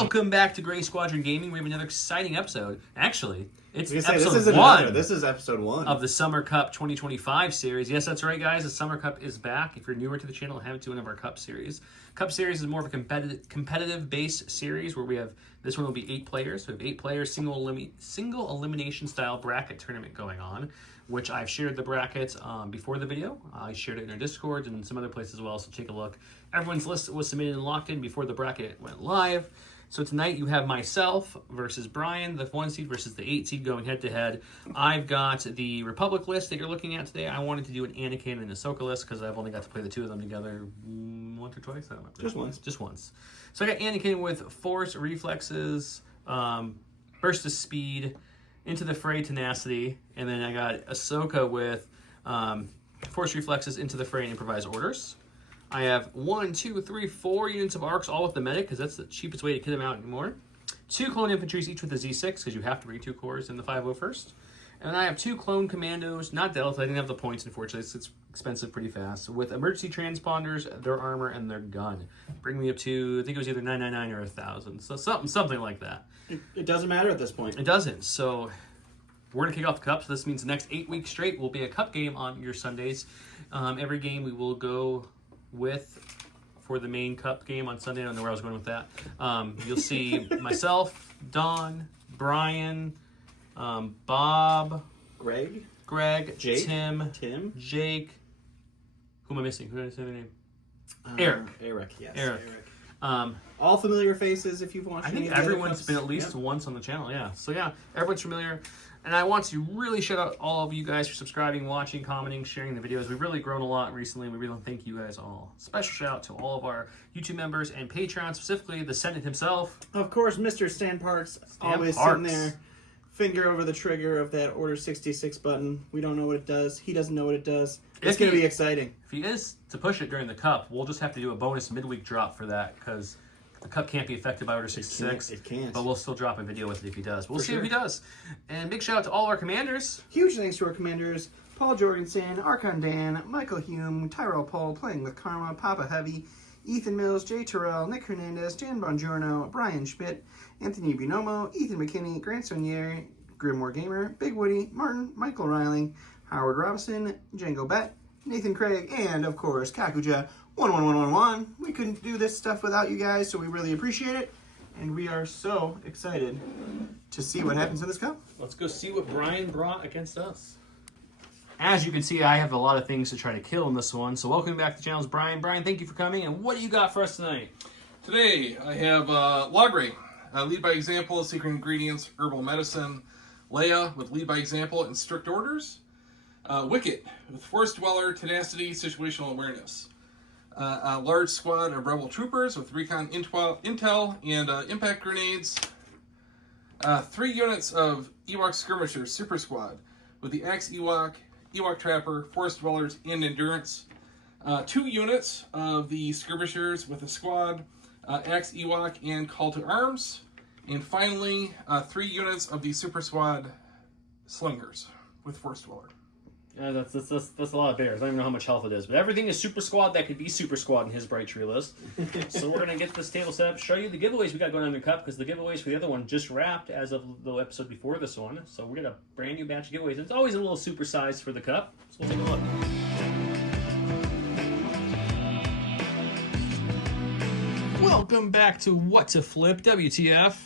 Welcome back to Gray Squadron Gaming. We have another exciting episode. Actually, it's this episode 1. This is episode 1 of the Summer Cup 2025 series. Yes, that's right, guys. The Summer Cup is back. If you're newer to the channel, haven't to one of our Cup series. Cup series is more of a competitive based series where we have, this one will be 8 players. So we have 8 players, single elimination style bracket tournament going on, which I've shared the brackets before the video. I shared it in our Discord and some other places as well, so take a look. Everyone's list was submitted and locked in before the bracket went live. So tonight you have myself versus Brian, the 1 seed versus the 8 seed going head to head. I've got the Republic list that you're looking at today. I wanted to do an Anakin and Ahsoka list because I've only got to play the 2 of them together once or twice. I don't know. Just once. Just once. So I got Anakin with Force, Reflexes, Burst of Speed, Into the Fray, Tenacity, and then I got Ahsoka with Force, Reflexes, Into the Fray, and Improvise Orders. I have 1, 2, 3, 4 units of arcs, all with the medic, because that's the cheapest way to kit them out anymore. 2 clone infantries, each with a Z6, because you have to bring 2 cores in the 501st. And then I have 2 clone commandos, not Delta, I didn't have the points, unfortunately, it's expensive pretty fast, with emergency transponders, their armor, and their gun. Bring me up to, I think it was either 999 or 1,000, so something like that. It doesn't matter at this point. It doesn't, so we're going to kick off the Cup, so this means the next 8 weeks straight will be a Cup game on your Sundays. Every game we will go with for the main Cup game on Sunday. I don't know where I was going with that. You'll see myself, Don, Brian, Bob, Greg, Jake, Tim, Jake. Who am I missing? Who did I say their name? Eric. Yes. Eric. All familiar faces if you've watched. I think everyone's been at least once on the channel. Yeah. So yeah, everyone's familiar. And I want to really shout out all of you guys for subscribing, watching, commenting, sharing the videos. We've really grown a lot recently. We really thank you guys all. Special shout out to all of our YouTube members and Patreon, specifically the Senate himself. Of course, Mr. Stan Parks, always sitting there, finger over the trigger of that Order 66 button. We don't know what it does. He doesn't know what it does. It's going to be exciting. If he is to push it during the Cup, we'll just have to do a bonus midweek drop for that, because the Cup can't be affected by Order 66. It can't. But we'll still drop a video with it if he does. We'll see if he does. And big shout out to all our commanders. Huge thanks to our commanders: Paul Jorgensen, Archon Dan, Michael Hume, Tyrell Paul, Playing with Karma, Papa Heavy, Ethan Mills, Jay Terrell, Nick Hernandez, Jan Bongiorno, Brian Schmidt, Anthony Binomo, Ethan McKinney, Grant Sonier, Grimoire Gamer, Big Woody, Martin, Michael Riling, Howard Robinson, Django Bet, Nathan Craig, and of course Kakuja 11111. We couldn't do this stuff without you guys, so we really appreciate it, and we are so excited to see what happens in this Cup. Let's go see what Brian brought against us. As you can see, I have a lot of things to try to kill in this one, so welcome back to the channel, Brian. Brian, thank you for coming, and what do you got for us tonight? Today, I have Logray, Lead by Example, Secret Ingredients, Herbal Medicine, Leia with Lead by Example and Strict Orders, Wicket with Force Dweller, Tenacity, Situational Awareness, a large squad of Rebel Troopers with Recon Intel and Impact Grenades, 3 units of Ewok Skirmishers Super Squad with the Axe Ewok, Ewok Trapper, Force Dwellers, and Endurance, 2 units of the Skirmishers with a squad, Axe Ewok, and Call to Arms, and finally 3 units of the Super Squad Slingers with Force Dweller. Yeah, that's a lot of bears. I don't even know how much health it is, but everything is Super Squad that could be Super Squad in his Bright Tree list. So we're going to get this table set up, show you the giveaways we got going on in the Cup, because the giveaways for the other one just wrapped as of the episode before this one. So we're got a brand new batch of giveaways. It's always a little super sized for the Cup, so we'll take a look. Welcome back to What to Flip, WTF.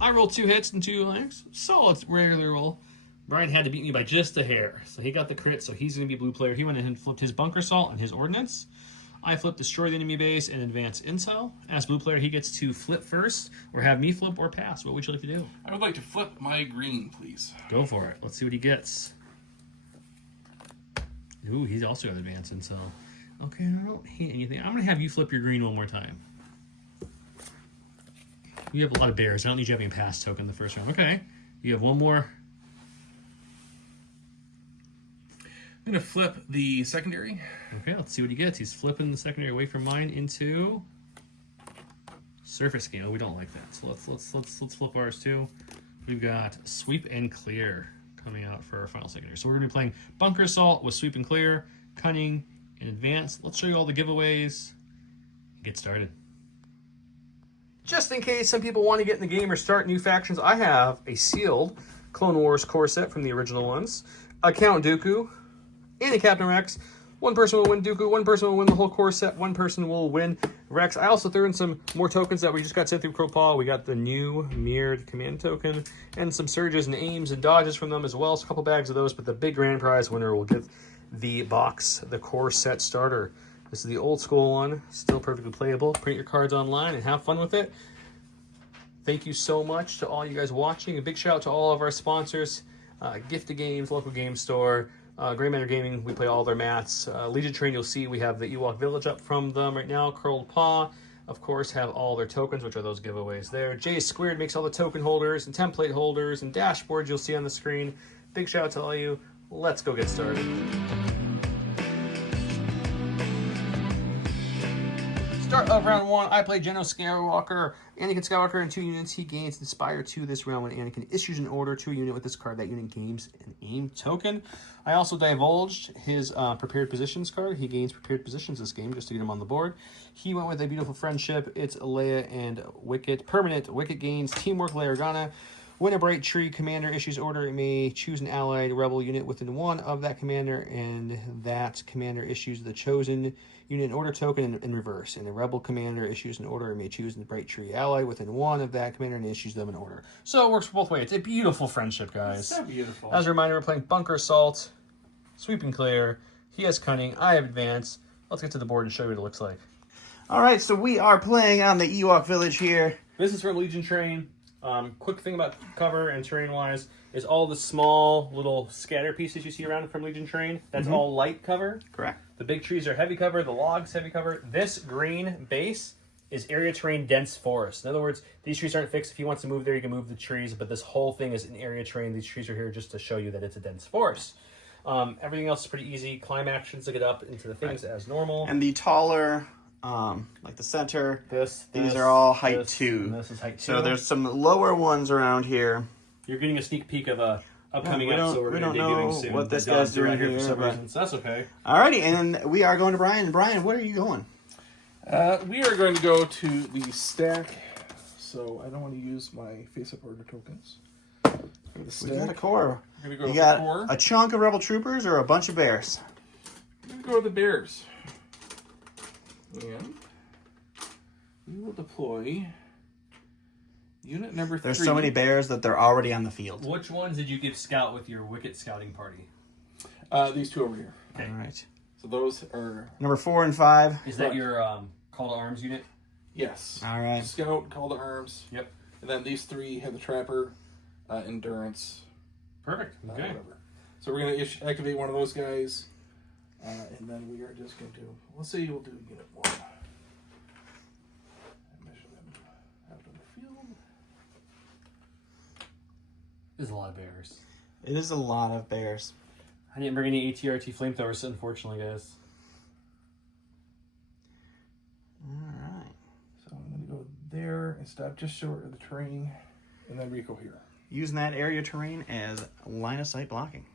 I rolled 2 hits and 2 links. Solid regular roll. Brian had to beat me by just a hair, so he got the crit, so he's going to be blue player. He went ahead and flipped his Bunker Assault and his Ordnance. I flipped Destroy the Enemy Base and Advance Intel. As blue player, he gets to flip first, or have me flip or pass. What would you like to do? I would like to flip my green, please. Go for it. Let's see what he gets. Ooh, he's also got Advance Intel. Okay, I don't hate anything. I'm going to have you flip your green one more time. You have a lot of bears. I don't need you having a pass token the first round. Okay. You have one more. I'm going to flip the secondary. Okay, let's see what he gets. He's flipping the secondary away from mine into surface scale. We don't like that. So let's flip ours too. We've got Sweep and Clear coming out for our final secondary. So we're going to be playing Bunker Assault with Sweep and Clear, Cunning, and Advance. Let's show you all the giveaways and get started. just in case some people want to get in the game or start new factions, I have a sealed Clone Wars core set from the original ones, a Count Dooku, and a Captain Rex. One person will win Dooku, one person will win the whole core set, one person will win Rex. I also threw in some more tokens that we just got sent through Cropal. We got the new mirrored command token and some surges and aims and dodges from them as well. So a couple bags of those, but the big grand prize winner will get the box, the core set starter. This is the old school one, still perfectly playable. Print your cards online and have fun with it. Thank you so much to all you guys watching. A big shout out to all of our sponsors, Gift of Games, local game store, Grey Matter Gaming. We play all their mats. Legion Train, you'll see we have the Ewok Village up from them right now. Curled Paw, of course, have all their tokens, which are those giveaways there. J Squared makes all the token holders and template holders and dashboards you'll see on the screen. Big shout out to all of you. Let's go get started. Start of round 1, I play General Skywalker. Anakin Skywalker in 2 units. He gains Inspire 2 this round when Anakin issues an order to a unit with this card. That unit gains an aim token. I also divulged his Prepared Positions card. He gains Prepared Positions this game just to get him on the board. He went with a beautiful friendship. It's Leia and Wicket. Permanent. Wicket gains Teamwork Leia Organa. When a Bright Tree commander issues order, it may choose an allied rebel unit within one of that commander, and that commander issues the chosen unit an order token in reverse. And a rebel commander issues an order, it may choose a Bright Tree ally within one of that commander and issues them an order. So it works both ways. It's a beautiful friendship, guys. It's so beautiful. As a reminder, we're playing Bunker Assault, Sweep and Clear. He has Cunning, I have Advance. Let's get to the board and show you what it looks like. All right, so we are playing on the Ewok Village here. This is from Legion Train. Quick thing about cover and terrain-wise is all the small little scatter pieces you see around from Legion Train. That's all light cover. Correct. The big trees are heavy cover. The logs heavy cover. This green base is area terrain dense forest. In other words, these trees aren't fixed. If he wants to move there, you can move the trees. But this whole thing is an area terrain. These trees are here just to show you that it's a dense forest. Everything else is pretty easy. Climb actions to get up into the things as normal. And the taller, like the center, This these are all height this, 2. and this is height 2. So there's some lower ones around here. You're getting a sneak peek of a upcoming we don't- episode we're we going to don't be giving know soon. what this The dogs guy's are out doing here for here, some but- reason, so that's okay. Alrighty, and then we are going to Brian. Brian, where are you going? We are going to go to the stack, so I don't want to use my face-up order tokens. Go to the We stack. got a core. I'm going to go You with got the core. a chunk of Rebel Troopers or a bunch of bears? I'm going to go with the Bears. And we will deploy unit number 3. There's so many bears that they're already on the field. Which ones did you give Scout with your Wicket scouting party? These two over here. Okay. All right. So those are, Number 4 and 5. Is that your Call to Arms unit? yes. All right. Scout, Call to Arms. Yep. And then these 3 have the Trapper, Endurance, Perfect. Okay. whatever. So we're going to activate one of those guys. And then we are just going to, let's say we'll do unit 1. Measure them out on the field. There's a lot of bears. It is a lot of bears. I didn't bring any ATRT flamethrowers, unfortunately, guys. All right. So I'm going to go there and stop just short of the terrain. And then Rico here. Using that area terrain as line of sight blocking.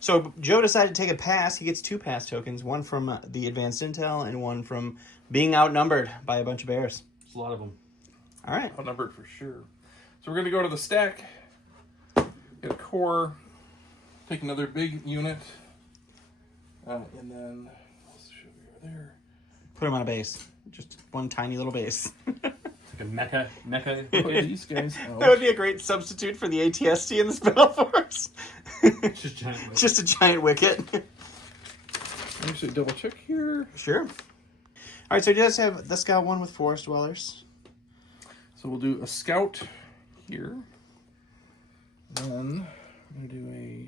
So Joe decided to take a pass. He gets 2 pass tokens, one from the advanced intel and one from being outnumbered by a bunch of bears. There's a lot of them. All right. Outnumbered for sure. So we're going to go to the stack. Get a core. Take another big unit. And then, let's show you over there. Put him on a base. Just one tiny little base. Like a mecha. Put these guys out. That would be a great substitute for the ATST in the Spell Force. Just giant Wicket. Just a giant wicket. Actually, double check here. Sure. All right, so he does have the Scout one with Forest Dwellers. So we'll do a scout here. Then I'm going to do a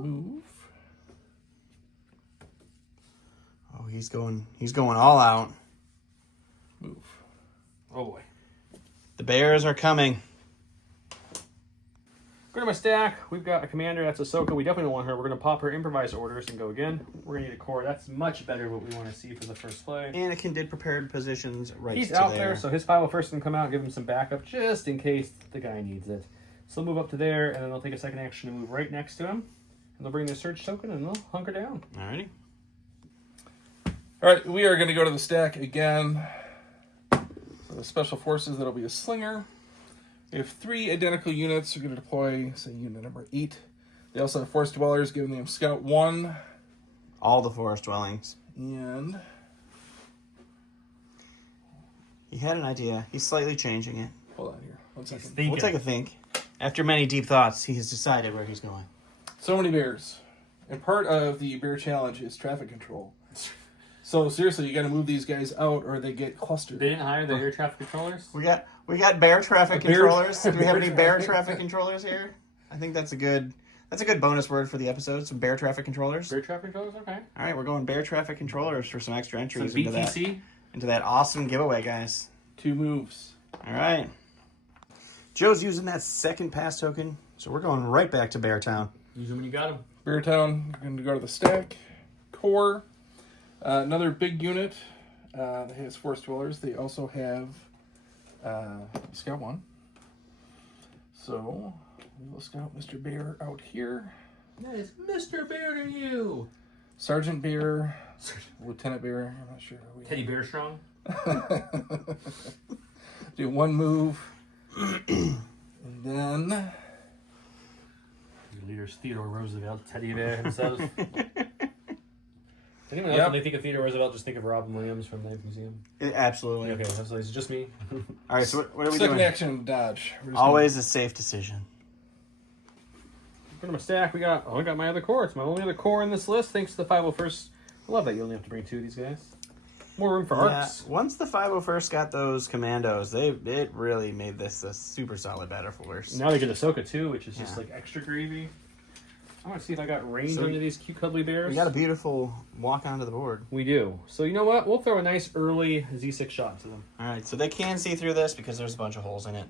move. Oh, he's going all out. Move. Oh boy. The bears are coming. Go to my stack. We've got a commander. That's Ahsoka. We definitely don't want her. We're going to pop her improvise orders and go again. We're going to need a core. That's much better what we want to see for the first play. Anakin did prepared positions right He's to out there. there, so his 501st can come out and give him some backup just in case the guy needs it. So they'll move up to there, and then they'll take a second action and move right next to him. And they'll bring their surge token, and they'll hunker down. Alrighty. All right, we are going to go to the stack again. So the special forces, that'll be a slinger. We have 3 identical units. We're going to deploy, say, unit number 8. They also have forest dwellers, giving them Scout 1. All the forest dwellings. And He had an idea. He's slightly changing it. hold on here. 1 second. We'll take a think. After many deep thoughts, he has decided where he's going. So many bears. And part of the bear challenge is traffic control. So seriously, you got to move these guys out or they get clustered. They didn't hire the air traffic controllers? We got bear traffic controllers. Do we have any bear traffic. traffic controllers here? I think that's a good bonus word for the episode. Some bear traffic controllers. Bear traffic controllers? Okay. All right, we're going bear traffic controllers for some extra Some entries BTC? into that awesome giveaway, guys. 2 moves. All right. Joe's using that second pass token, so we're going right back to Beartown. Use them when you got them. Beartown, we're going to go to the stack. Core. Another big unit that has forest dwellers. They also have Scout 1. So we will scout Mr. Bear out here. That is Mr. Bear to you. Sergeant Bear. Lieutenant Bear. I'm not sure. Who we Teddy Bear Strong. Do 1 move. And then Your leader's Theodore Roosevelt, Teddy Bear himself. Anyone else, Yep. when they think of Theodore Roosevelt, just think of Robin Williams from the Knife Museum? Absolutely. Okay, so it's just me. All right, so what are we second doing? action dodge. We're just Always a safe decision. Put in my stack. I got my other core. It's my only other core in this list, thanks to the 501st. I love that you only have to bring 2 of these guys. More room for arcs. Once the 501st got those commandos, it really made this a super solid battle force. Now they get Ahsoka too, which is just Yeah. like extra gravy. I want to see if I got range So under these cute cuddly bears. We got a beautiful walk onto the board. We do. So you know what? We'll throw a nice early Z6 shot to them. All right, so they can see through this because there's a bunch of holes in it.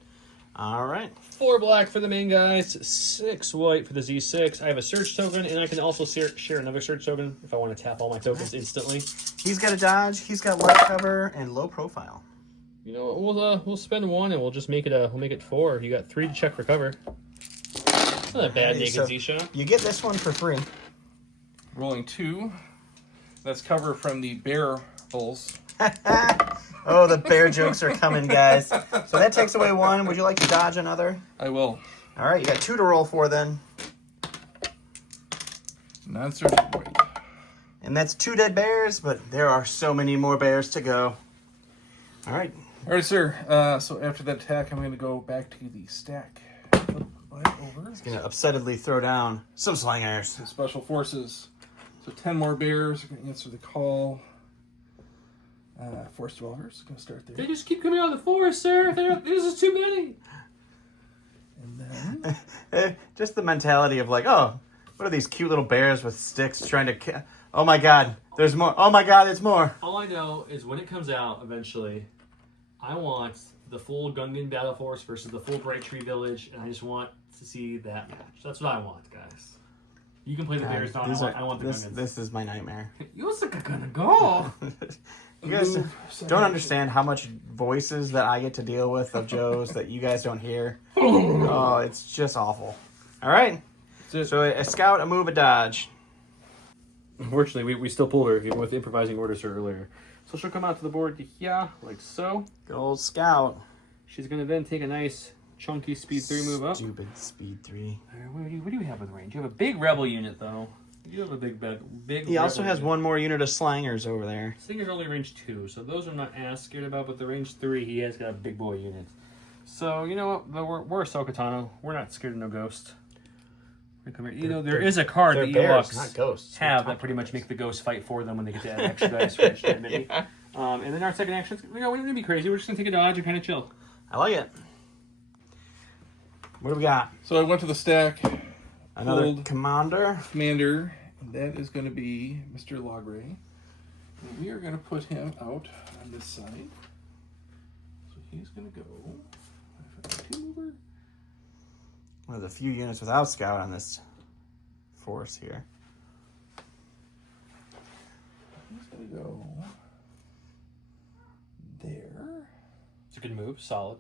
All right. 4 black for the main guys, 6 white for the Z6. I have a search token, and I can also share another search token if I want to tap all my tokens instantly. He's got a dodge. He's got light cover and low profile. You know what? We'll spend 1 and we'll just make it 4. You got 3 to check for cover. Not a bad naked So Z shot. you get this one for free. rolling 2. That's cover from the bear bulls. Oh, the bear jokes are coming, guys. So that takes away 1. Would you like to dodge another? I will. All right, you got 2 to roll for then. Non-sergeant white. And that's 2 dead bears, but there are so many more bears to go. All right. All right, sir. So after that attack, I'm going to go back to the stack. Flip right over. Gonna upsettedly throw down some slingers. The special forces. So 10 more bears are going to answer the call. Force dwellers. Going to start there. They just keep coming out of the forest, sir. This is too many. And then Just the mentality of like, oh, what are these cute little bears with sticks trying to... Oh my god, there's more. Oh my god, it's more. All I know is when it comes out eventually, I want the full Gungan Battle Force versus the full Bright Tree Village, and I just want to see that match. That's what I want, guys. You can play the Bears down. I want the Gungans. This is my nightmare. You're gonna go. You guys don't understand how much voices that I get to deal with of Joe's that you guys don't hear. Oh, it's just awful. All right. So a scout, a move, a dodge. Unfortunately, we still pulled her even with improvising orders her earlier. So she'll come out to the board here, like so. Good old scout. She's going to then take a nice chunky speed 3 move up. Stupid speed 3. What do you have with range? You have a big rebel unit, though. You have a big He also rebel has unit. one more unit of slangers over there. Slinger's only range 2, so those I'm not as scared about, but the range 3, he has got a big boy unit. So, you know what? We're Ahsoka Tano. We're not scared of no ghost. Come here. You know, there is a card that bears, Ewoks not ghosts. have that pretty much make the ghosts fight for them when they get to add extra dice for each enemy. And then our second action, we don't want to be crazy. We're just going to take a dodge and kind of chill. I like it. What do we got? So I went to the stack. Another pulled commander. commander. And that is going to be Mr. Logray. And we are going to put him out on this side. So he's going to go. Mover. One of the few units without scout on this force here. He's going to go there. It's a good move. Solid.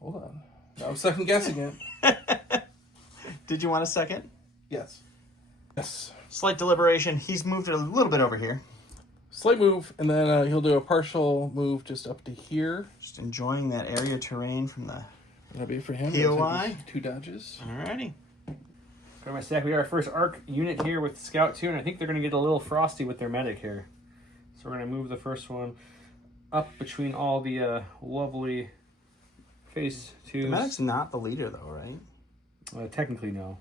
Hold on. Now I'm second guessing it. Did you want a second? Yes. Yes. Slight deliberation. He's moved it a little bit over here. slight move, and then he'll do a partial move just up to here. Just enjoying that area terrain from the That'll be it for him. POI. 2 dodges. Alrighty. Go to my stack. We got our first arc unit here with Scout 2, and I think they're going to get a little frosty with their medic here. So we're going to move the first one up between all the lovely phase 2s. The medic's not the leader, though, right? Technically, no.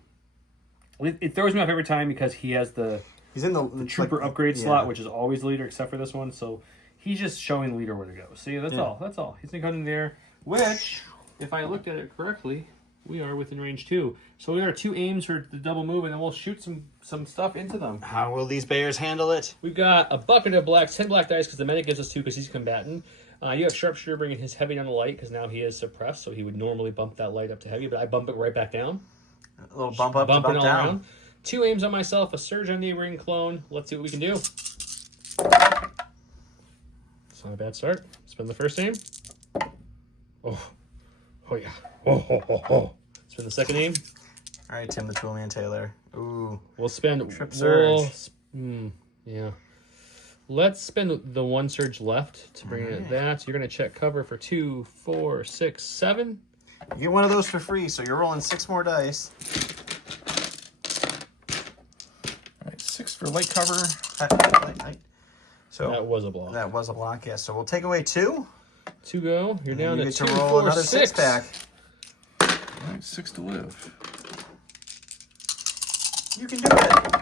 It throws me off every time because he has the He's in the trooper upgrade slot, which is always the leader except for this one. So he's just showing the leader where to go. See, that's all. That's all. He's going to come in there, which, if I looked at it correctly, we are within range 2. So we got our 2 aims for the double move, and then we'll shoot some stuff into them. How will these bears handle it? We've got a bucket of blacks, 10 black dice because the medic gives us 2 because he's a combatant. You have Sharpshooter bringing his heavy down to light because now he is suppressed, so he would normally bump that light up to heavy, but I bump it right back down. A little bump up, Bumping bump all down. around. 2 aims on myself, a surge on the neighboring clone. Let's see what we can do. It's not a bad start. Spin the first aim. Oh yeah. Spin the second aim. All right, Tim the Toolman Taylor. Ooh. We'll spend Trip surge. Yeah. Let's spend the 1 surge left to bring it that. You're going to check cover for 2, 4, 6, 7. You get one of those for free, so you're rolling 6 more dice. All right, 6 for light cover. Light. So That was a block. that was a block, yes. So we'll take away 2. 2 go. You're down You to get 2, to roll 4, another 6 back. All right, 6 to live. You can do it.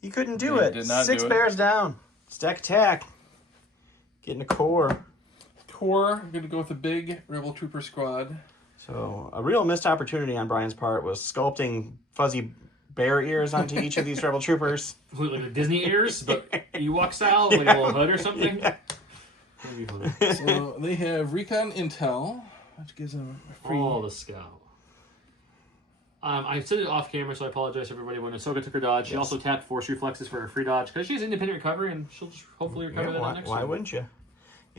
You couldn't do it. Did not 6 do it. bears down. Stack attack. Getting a core. Core, I'm going to go with the big Rebel Trooper squad. So a real missed opportunity on Brian's part was sculpting fuzzy bear ears onto each of these rebel troopers. Like the Disney ears, but Ewok style, like a little hood or something. That'd be funny. So they have Recon Intel, which gives them a free... Oh, the Scout. I said it off camera, so I apologize to everybody. When Ahsoka took her dodge, she also tapped Force Reflexes for her free dodge because she has independent recovery, and she'll just hopefully recover that next Why time. wouldn't you?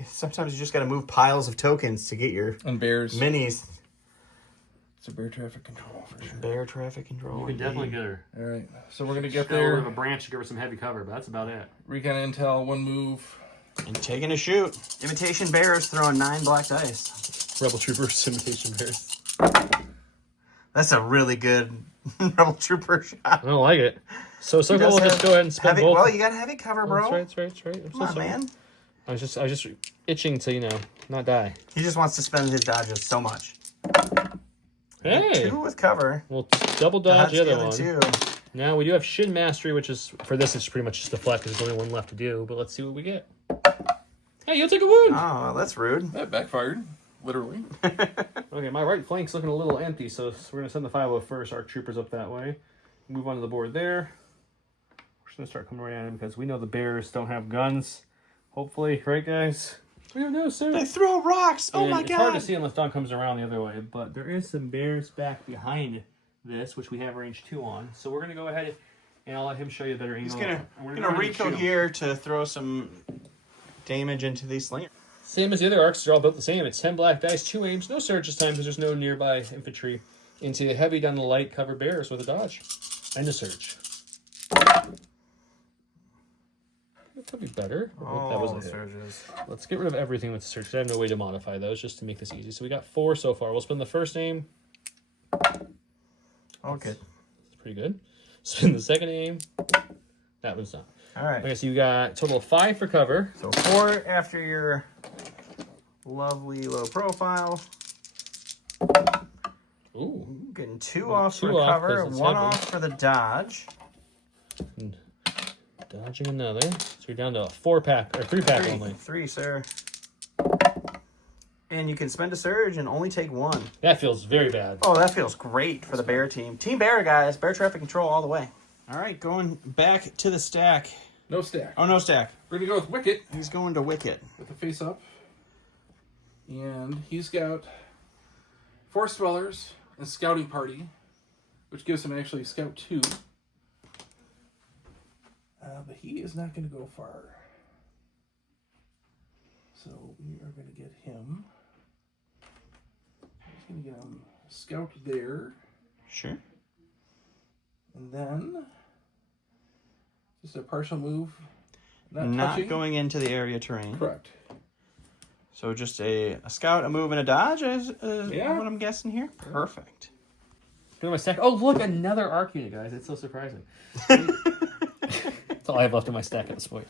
Sometimes you just got to move piles of tokens to get your And bears. minis. It's a bear traffic control for sure. Bear traffic control. You can definitely get her. All right, so we're going to get Got a little bit there. of a branch to give her some heavy cover, but that's about it. Recon Intel, 1 move. And taking a shoot. Imitation bears throwing 9 black dice. Rebel Troopers, imitation bears. That's a really good rebel trooper shot. I don't like it. So Ahsoka does will just have go ahead and spend Heavy, both. well, you got heavy cover, bro. That's right. I'm Come so on, sorry. man. I was just itching to, not die. He just wants to spend his dodges so much. Hey! 2 with cover. We'll double dodge the other one. 2. Now we do have Shin Mastery, which is, for this, it's pretty much just a flat because there's only 1 left to do, but let's see what we get. Hey, you'll take a wound! Oh, well, that's rude. That backfired, literally. Okay, my right flank's looking a little empty, so we're going to send the 5-0 first, our troopers up that way. Move on to the board there. We're just going to start coming right at him because we know the bears don't have guns. Hopefully, right, guys? We don't know, sir. They throw rocks. Oh, And my it's hard to God. see unless Don comes around the other way, but there is some bears back behind this, which we have range 2 on. So we're going to go ahead and I'll let him show you a better angle. He's going We're to go ahead and Rico shoot him. here to throw some damage into these slingers. Same as the other arcs, they're all built the same. It's 10 black dice, 2 aims, no surge this time because there's no nearby infantry. Into heavy down the light cover bears with a dodge and a surge. That could be better. Oh, that was a hit. surges. Let's get rid of everything with the surge. I have no way to modify those just to make this easy. So we got 4 so far. We'll spin the first aim. Okay. That's pretty good. Spin the second aim. That one's done. All right. Okay, so you got a total of 5 for cover. So 4 after your lovely low profile. Ooh. Getting 2 off 2 for off cover, 'cause it's 1 heavy. off for the dodge. And dodging another. So you're down to a 4-pack, or 3-pack only. 3, sir. And you can spend a surge and only take 1. That feels very bad. Oh, that feels great for the bear team. Team Bear, guys. Bear traffic control all the way. All right, going back to the stack. No stack. Oh, no stack. We're going to go with Wicket He's going to Wicket. with the face up. And he's got Force Dwellers and Scouting Party, which gives him actually Scout 2. But he is not going to go far. So we are going to get him. He's going to get him Scout there. Sure. And then just a partial move. Not touching. going into the area terrain. Correct. So just a scout, a move, and a dodge is Yeah. what I'm guessing here. Perfect. Go to my stack. Oh, look, another arc unit, guys. It's so surprising. That's all I have left in my stack at this point.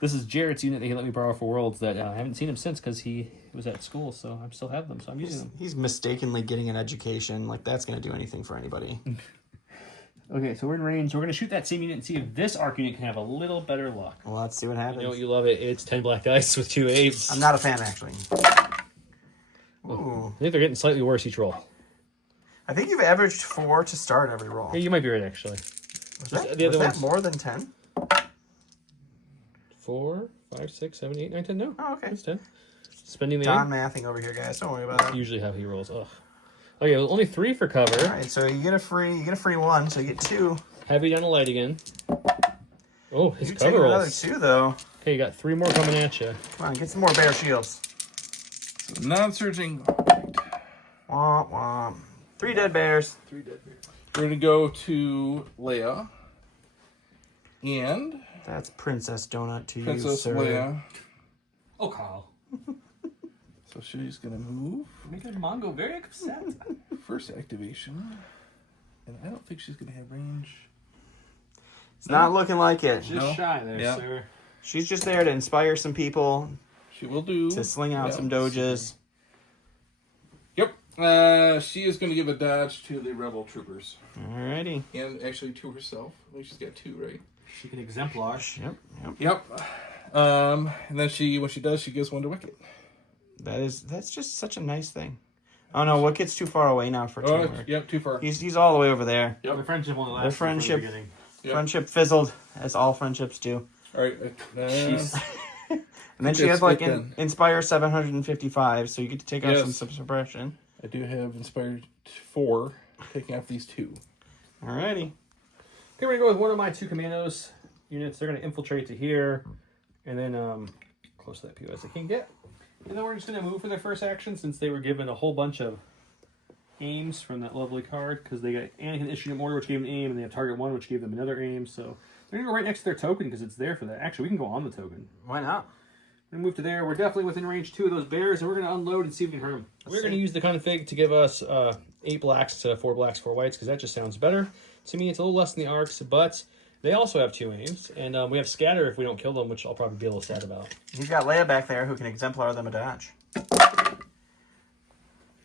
This is Jared's unit that he let me borrow for Worlds that I haven't seen him since because he was at school, so I still have them, so I'm using them. He's mistakenly getting an education. Like, that's going to do anything for anybody. Okay, so we're in range. We're going to shoot that same unit and see if this arc unit can have a little better luck. Well, let's see what happens. You know what? You love it. It's 10 black dice with 2 8s. I'm not a fan, actually. I think they're getting slightly worse each roll. I think you've averaged 4 to start every roll. Yeah, you might be right, actually. Was that more than 10? 4, 5, 6, 7, 8, 9, 10. No. Oh, okay. It's 10. Spending the Don aim. mathing over here, guys. Don't worry about it. Usually how he rolls. Ugh. Okay, well, only 3 for cover. All right, so you get a free 1, so you get 2. Heavy down the light again. Oh, his You take cover another rolls. 2, though. Okay, you got 3 more coming at you. Come on, get some more bear shields. Non-surging. Womp womp. 3 dead bears. 3 dead bears. We're going to go to Leia. And That's Princess Donut to you, Princess sir. Leia. Oh, Kyle. So she's going to move. Making Mongo very upset. First activation. And I don't think she's going to have range. It's not looking like it. Just No. shy there, Yeah. sir. She's just there to inspire some people, She will do. to sling out Yeah. some doges. Yep. She is going to give a dodge to the rebel troopers. Alrighty. And actually to herself. I think she's got 2, right? She can exemplar. Yep. Yep. And then when she does, she gives 1 to Wicket. That's just such a nice thing. Oh no, Wicket's too far away now for teamwork. Yep, too far. He's all the way over there. Yep. The friendship only Their lasts from the friendship- beginning. Yep. Friendship fizzled, as all friendships do. All right. Jeez. And then she That's has like good then. Inspire 755, so you get to take out Yes. some suppression. I do have inspired 4, taking off these 2. Alrighty. Okay, we're going to go with one of my 2 commandos units. They're going to infiltrate to here. And then close to that PO as I can get. And then we're just going to move for their first action since they were given a whole bunch of aims from that lovely card. Because they got Anakin Issued Order, which gave them an aim. And they have Target 1, which gave them another aim. So they're going to go right next to their token because it's there for that. Actually, we can go on the token. Why not? We're going to move to there. We're definitely within range 2 of those bears. And we're going to unload and see if we can hurt them. We're going to use the config to give us 8 blacks instead of 4 blacks, 4 whites. Because that just sounds better. To me, it's a little less than the arcs. But they also have 2 aims. And we have scatter if we don't kill them, which I'll probably be a little sad about. He's got Leia back there who can exemplar them a dodge.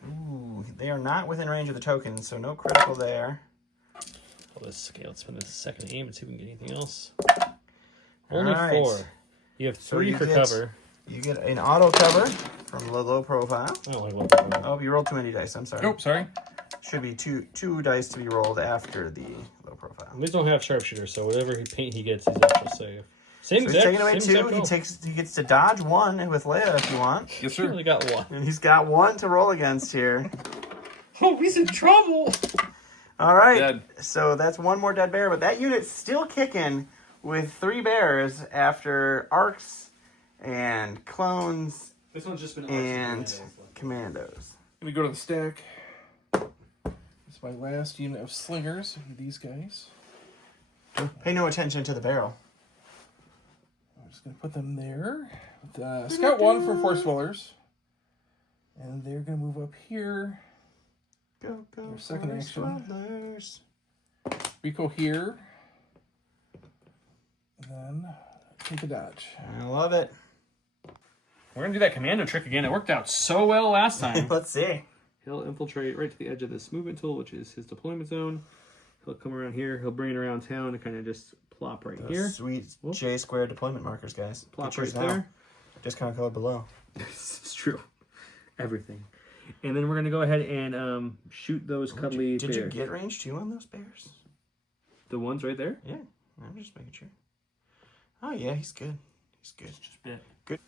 Ooh, they are not within range of the token, so no critical there. All this. Okay, let's spend the second aim and see if we can get anything else. Only Alright. 4. You have 3 you for get- cover. You get an auto cover from low profile. I don't like what Oh, you rolled too many dice. I'm sorry. Nope, sorry. Should be two dice to be rolled after the low profile. We don't have sharpshooter, so whatever paint he gets, he's actual save. Same So he's exact. taking away same 2. exact roll. He gets to dodge 1 with Leia if you want. Yes, He only got 1. And he's got 1 to roll against here. Oh, he's in trouble. All right. Dead. So that's 1 more dead bear, but that unit's still kicking with 3 bears after arcs and clones This one's just been and commandos. Let me go to the stack. It's my last unit of slingers. These guys. Pay no attention to the barrel. I'm just going to put them there. With, Scout 1 for Force Dwellers. And they're going to move up here. Go, Your second Force action. Dwellers. Rico here. And then take a dodge. I love it. We're gonna do that commando trick again. It worked out so well last time. Let's see. He'll infiltrate right to the edge of this movement tool, which is his deployment zone. He'll come around here. He'll bring it around town and kind of just plop right here. Sweet Whoop. J square deployment markers, guys. Plop Get yours right now. there. Discount code below. It's true. Everything. And then we're gonna go ahead and shoot those cuddly Did you bears. get range 2 on those bears? The ones right there? Yeah, I'm just making sure. Oh yeah, he's good. He's good. Yeah. Good.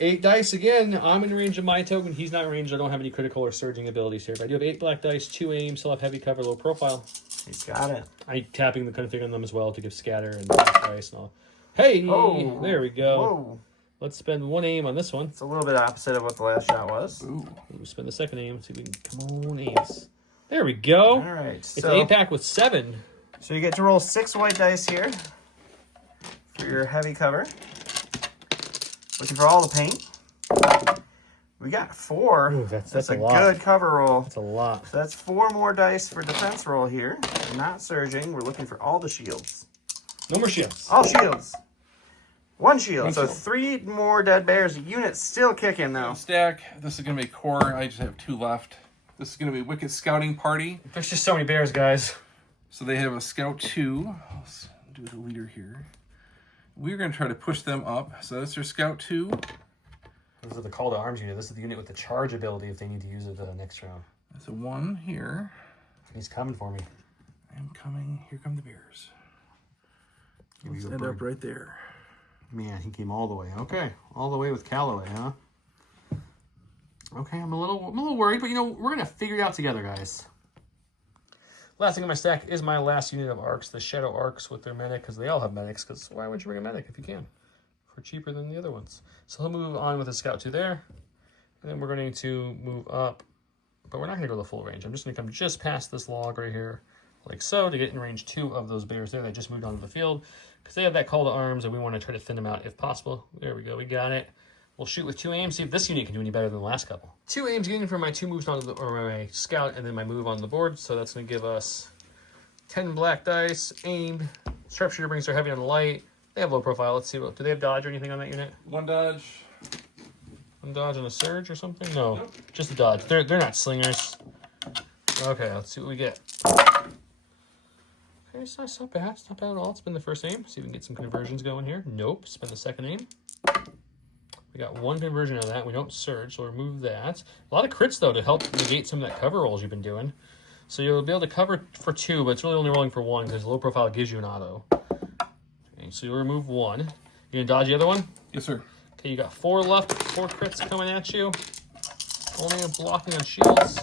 8 dice again. I'm in range of my token. He's not in range. I don't have any critical or surging abilities here. But I do have 8 black dice, 2 aim, still have heavy cover, low profile. He's got it. I'm tapping the config on them as well to give scatter and dice and all. Hey! Oh. There we go. Whoa. Let's spend 1 aim on this one. It's a little bit opposite of what the last shot was. Ooh. We'll spend the second aim. See if we can come on aims. There we go. All right. It's So, an 8-pack with 7. so you get to roll 6 white dice here for your heavy cover. Looking for all the paint. We got 4. Ooh, that's a a lot. good cover roll. That's a lot. So that's 4 more dice for defense roll here. Not surging. We're looking for all the shields. No more shields. All shields. 1 shield. So 3 more dead bears. Unit's still kicking though. Stack. This is going to be core. I just have 2 left. This is going to be Wicked Scouting Party. There's just so many bears, guys. So they have a Scout 2. Let's do the leader here. We're going to try to push them up. So that's their Scout 2. This is the call to arms unit. This is the unit with the charge ability if they need to use it next round. That's a 1 here. He's coming for me. I'm coming. Here come the bears. Let's you a end bird. up right there. Man, he came all the way. Okay, all the way with Callaway, huh? Okay, I'm a little worried, but you know we're gonna figure it out together, guys. Last thing on my stack is my last unit of arcs, the Shadow Arcs with their medic, because they all have medics. Because why would you bring a medic if you can? For cheaper than the other ones. So he'll move on with the Scout 2 there, and then we're going to move up, but we're not gonna go the full range. I'm just gonna come just past this log right here, like so, to get in range 2 of those bears there that just moved onto the field. Because they have that call to arms, and we want to try to thin them out if possible. There we go, we got it. We'll shoot with 2 aims, see if this unit can do any better than the last couple. 2 aims getting for my 2 moves onto the, or my scout, and then my move on the board. So that's going to give us 10 black dice, aimed. Sharpshooter brings their heavy on the light. They have low profile. Let's see, do they have dodge or anything on that unit? 1 dodge. 1 dodge and a surge or something? No, nope. Just a dodge. They're not slingers. Okay, let's see what we get. Okay, it's not bad. It's not bad at all. It's been the first aim. See if we can get some conversions going here. Nope. It's been the second aim. We got 1 conversion of that. We don't surge, so we'll remove that. A lot of crits, though, to help negate some of that cover rolls you've been doing. So you'll be able to cover for 2, but it's really only rolling for 1 because low profile gives you an auto. Okay, so you'll remove 1. You gonna dodge the other one? Yes, sir. Okay, you got 4 left. 4 crits coming at you. Only blocking on shields.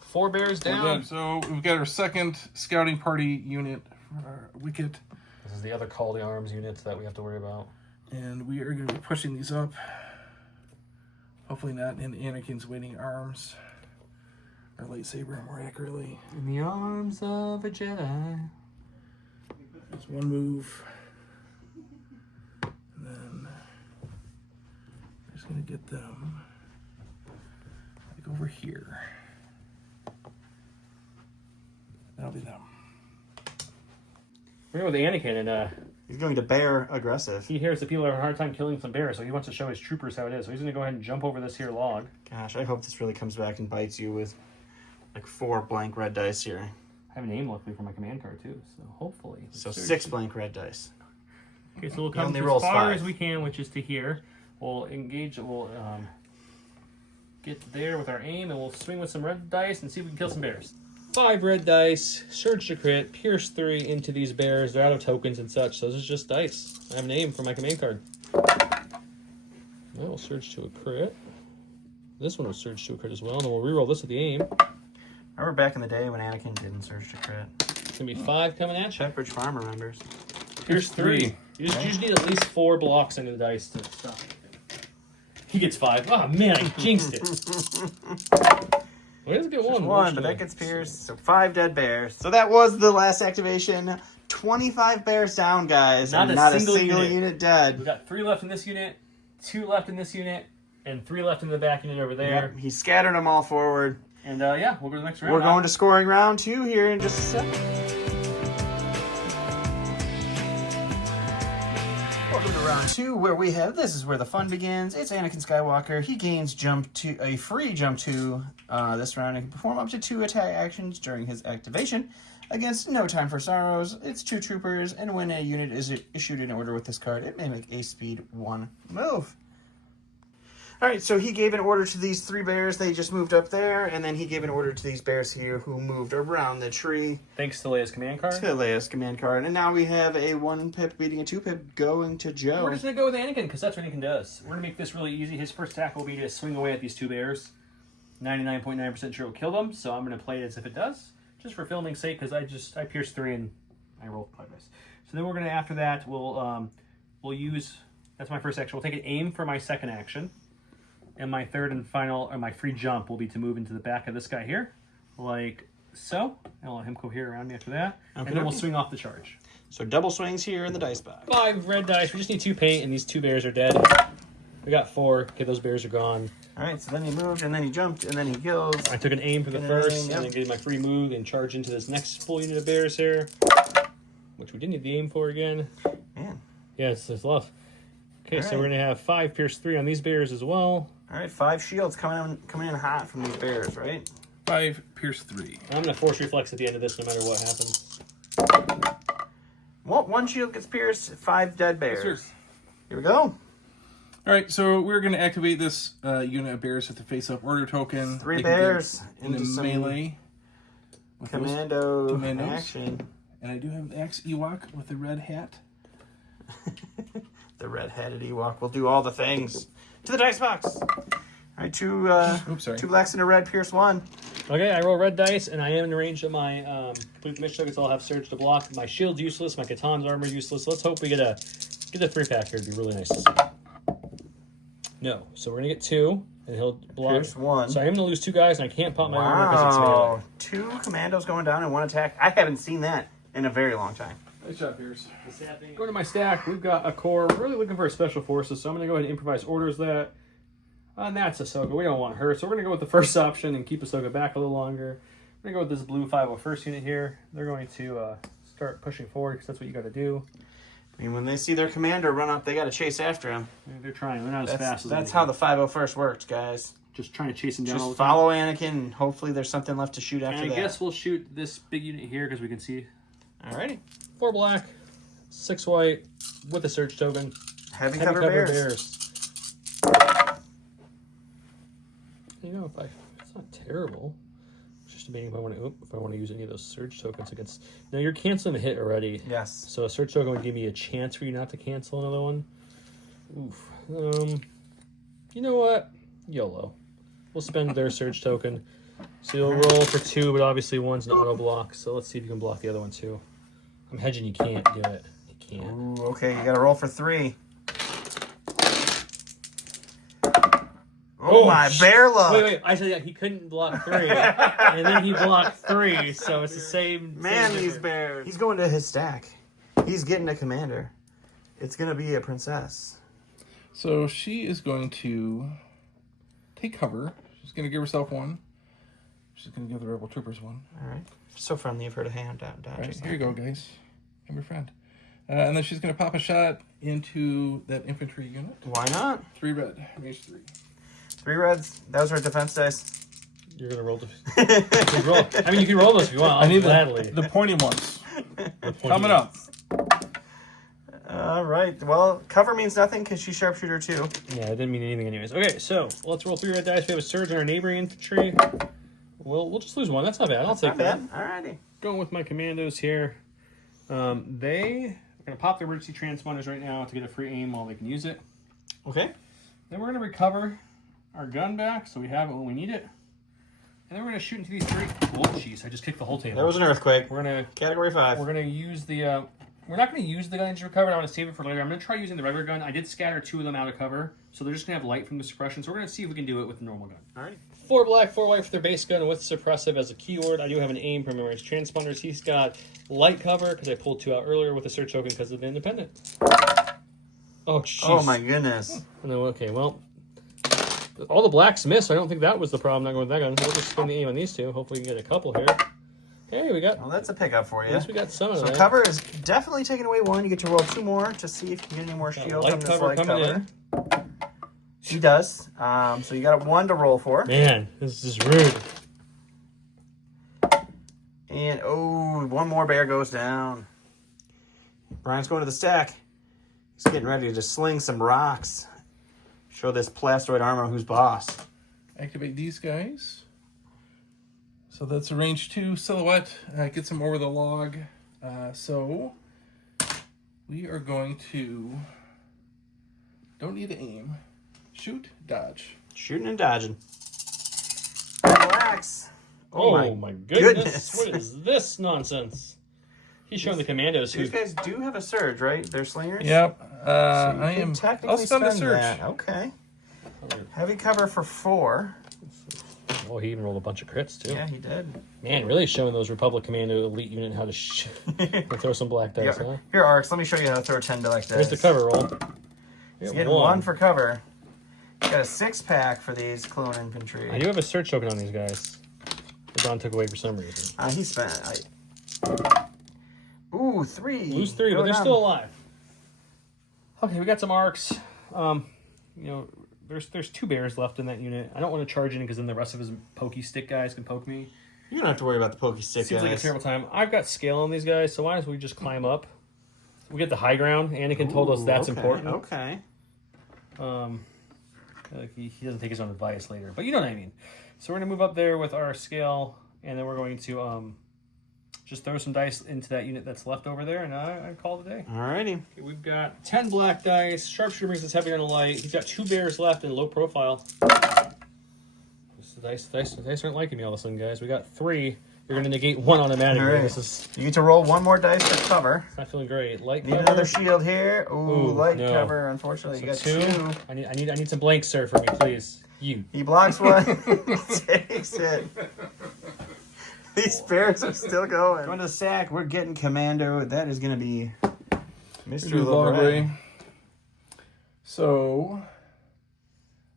4 bears down. So we've got our second scouting party unit for our Wicked. This is the other call to arms unit that we have to worry about. And we are going to be pushing these up. Hopefully not in Anakin's waiting arms. Or lightsaber, more accurately. In the arms of a Jedi. There's 1 move. And then I'm just going to get them like over here. That'll be them. We're going with Anakin, and He's going to bear aggressive. he hears that people have a hard time killing some bears, so he wants to show his troopers how it is. So he's going to go ahead and jump over this here log. Gosh, I hope this really comes back and bites you with like 4 blank red dice here. I have an aim, luckily, for my command card, too. So hopefully. So 6 blank red dice. Okay, so we'll He come only as rolls far 5. as we can, which is to here. We'll engage, we'll get there with our aim, and we'll swing with some red dice and see if we can kill some bears. 5 red dice, surge to crit, pierce 3 into these bears. They're out of tokens and such, so this is just dice. I have an aim for my command card. Well, we'll surge to a crit. This one will surge to a crit as well, and then we'll reroll this with the aim. Remember back in the day when Anakin didn't surge to crit? It's going to be 5 coming at you. Pepperidge Farm remembers. Here's 3. You just need at least 4 blocks into the dice to stop. He gets 5. Oh, man, I jinxed it. Well, that's a good one. 1, but that gets pierced. So 5 dead bears. So that was the last activation. 25 bears down, guys. Not and a not single a single unit. unit dead. We got 3 left in this unit, 2 left in this unit, and 3 left in the back unit over there. Yep, he scattered them all forward. And yeah, we'll go to the next round. We're going to scoring round 2 here in just a second. Welcome to round 2, where we have, this is where the fun begins. It's Anakin Skywalker. He gains a free jump 2 this round and can perform up to 2 attack actions during his activation against No Time for Sorrows. It's 2 troopers, and when a unit is issued an order with this card, it may make a speed 1 move. Alright, so he gave an order to these 3 bears. They just moved up there, and then he gave an order to these bears here who moved around the tree. Thanks to Leia's command card. To Leia's command card. And now we have a 1-pip beating a 2-pip going to Joe. We're just going to go with Anakin, because that's what Anakin does. We're going to make this really easy. His first attack will be to swing away at these 2 bears. 99.9% sure it'll kill them, so I'm going to play it as if it does. Just for filming's sake, because I pierced 3 and I rolled 5 dice. So then we're going to, after that, we'll use, that's my first action. We'll take an aim for my second action. And my third and final, or my free jump, will be to move into the back of this guy here, like so. And I'll let him cohere around me after that. Okay. And then we'll swing off the charge. So double swings here in the dice box. 5 red dice. We just need 2 paint, and these 2 bears are dead. We got 4. Okay, those bears are gone. All right, so then he moved, and then he jumped, and then he kills. I took an aim for the And first, yep. and then gave my free move and charge into this next full unit of bears here, which we didn't need the aim for again. Man. Yeah, it's love. Okay, All so right. we're gonna have 5 Pierce 3 on these bears as well. All right, 5 shields coming in hot from these bears, right? 5, Pierce 3. I'm gonna force reflex at the end of this, no matter what happens. Well, 1 shield gets pierced, 5 dead bears. Cheers. Here we go. All right, so we're going to activate this unit of bears with the face-up order token. 3 They can get bears into into some melee. With those commando commandos. action. And I do have the X Ewok with the red hat. The red-headed Ewok will do all the things. To the dice box. All right, 2 Oops, sorry. 2 blacks and a red, pierce 1. Okay, I roll red dice, and I am in the range of my complete mission tokens. I'll have surge to block. My shield's useless. My Katan's armor useless. Let's hope we get a 3-pack here. It'd be really nice to see. No, so we're gonna get 2, and he'll block. Pierce 1. So I am gonna lose 2 guys, and I can't pop my armor because it's melee. Wow. 2 commandos going down in 1 attack. I haven't seen that in a very long time. Nice job, Pierce. Going to my stack, we've got a core. We're really looking for a special forces, so I'm gonna go ahead and improvise orders that. And that's Ahsoka. We don't want her, so we're gonna go with the first option and keep Ahsoka back a little longer. We're gonna go with this blue 501st unit here. They're going to start pushing forward because that's what you got to do. I mean, when they see their commander run up, they got to chase after him. They're trying. They're not as fast as That's how the 501st works, guys. just trying to chase him down. all Just the time. follow Anakin, and hopefully there's something left to shoot after And I that. guess we'll shoot this big unit here because we can see Alrighty. 4 black, 6 white with a surge token. Heavy Heavy cover bears. You know, it's not terrible. Just debating if I want to use any of those surge tokens against. No, you're canceling the hit already. Yes. So a surge token would give me a chance for you not to cancel another one. Oof. You know what? YOLO. We'll spend their surge token. So you'll roll for 2, but obviously one's an auto block. So let's see if you can block the other one too. I'm hedging. You can't do it. You can't. Ooh, okay, you got to roll for 3. Oh my, bear luck. Wait. I said he couldn't block 3. And then he blocked 3. So it's the same. Man, same these difference. bears. He's going to his stack. He's getting a commander. It's going to be a princess. So she is going to take cover. She's going to give herself 1. She's going to give the Rebel Troopers 1. All right. So friendly of her to hand down. All right, here you go, guys. I'm your friend. And then she's going to pop a shot into that infantry unit. Why not? 3 red, range 3. 3 reds. That was our defense dice. You're gonna roll. I mean, you can roll those if you want. I need gladly. the pointy ones. Coming up. All right. Well, cover means nothing because she's sharpshooter too. Yeah, it didn't mean anything anyways. Okay, so let's roll 3 red dice. We have a surge in our neighboring infantry. We'll just lose 1. That's not bad. I'll take Not that. bad. Alrighty. Going with my commandos here. They are gonna pop the emergency transponders right now to get a free aim while they can use it. Okay. Then we're gonna recover our gun back so we have it when we need it. And then we're gonna shoot into these 3. Oh, jeez! I just kicked the whole table. There was an earthquake. We're gonna Category 5. We're gonna use the. We're not gonna use the gun I just recovered. I want to save it for later. I'm gonna try using the regular gun. I did scatter 2 of them out of cover, so they're just gonna have light from the suppression. So we're gonna see if we can do it with the normal gun. Alright. 4 black, 4 white for their base gun with suppressive as a keyword. I do have an aim from memories transponders. He's got light cover because I pulled 2 out earlier with a search token because of the independent. Oh, jeez. Oh my goodness. No, okay, well, all the blacks missed. So I don't think that was the problem. Not going with that gun. We'll just spend the aim on these 2. Hopefully, we can get a couple here. Okay, we got. Well, that's a pickup for At you. least we got some of So that. cover is definitely taking away 1. You get to roll 2 more to see if you can get any more Got shield light from this cover light coming cover. in. He does. So you got a 1 to roll for. Man, this is rude. And, oh, 1 more bear goes down. Brian's going to the stack. He's getting ready to sling some rocks. Show this plastoid armor who's boss. Activate these guys. So that's a range 2 silhouette. Gets them over the log. So we are going to... Don't need to aim. Shoot, dodge. Shooting and dodging. Relax. Oh my goodness. What is this nonsense? He's showing the commandos who. These guys do have a surge, right? They're slingers? Yep. So I am... technically I'll spend a spend search. that. Okay. Heavy cover for 4. Oh, he even rolled a bunch of crits too. Yeah, he did. Man, really showing those Republic Commando elite unit how to throw some black dice, huh? Here, Arx, let me show you how to throw 10 black dice. Here's the cover roll. He's getting 1 for cover. Got a 6-pack for these clone infantry. I do have a search token on these guys. That Don took away for some reason. He spent. Ooh, 3. Lose 3, but they're still alive. Okay, we got some arcs. You know, there's 2 bears left in that unit. I don't want to charge in because then the rest of his pokey stick guys can poke me. You don't have to worry about the pokey stick Seems guys. like a terrible time. I've got scale on these guys, so why don't we just climb up? We get the high ground. Anakin told us that's important. Okay. He doesn't take his own advice later, but you know what I mean. So we're gonna move up there with our scale, and then we're going to just throw some dice into that unit that's left over there, and I call it a day. Alrighty. Okay, we've got 10 black dice. Sharpshooter brings us heavy on the light. He's got 2 bears left in low profile. The dice aren't liking me all of a sudden, guys. We got 3. You're gonna negate 1 automatically. All right. This is You get to roll 1 more dice for cover. not feeling great. Light Need cover. another shield here. Ooh, light no. cover. Unfortunately, you got So 2. I need some blanks, sir, for me, please. You. He blocks 1. He takes it. These bears are still going. Going to the sack. We're getting Commando. That is going to be Mr. Logray. So,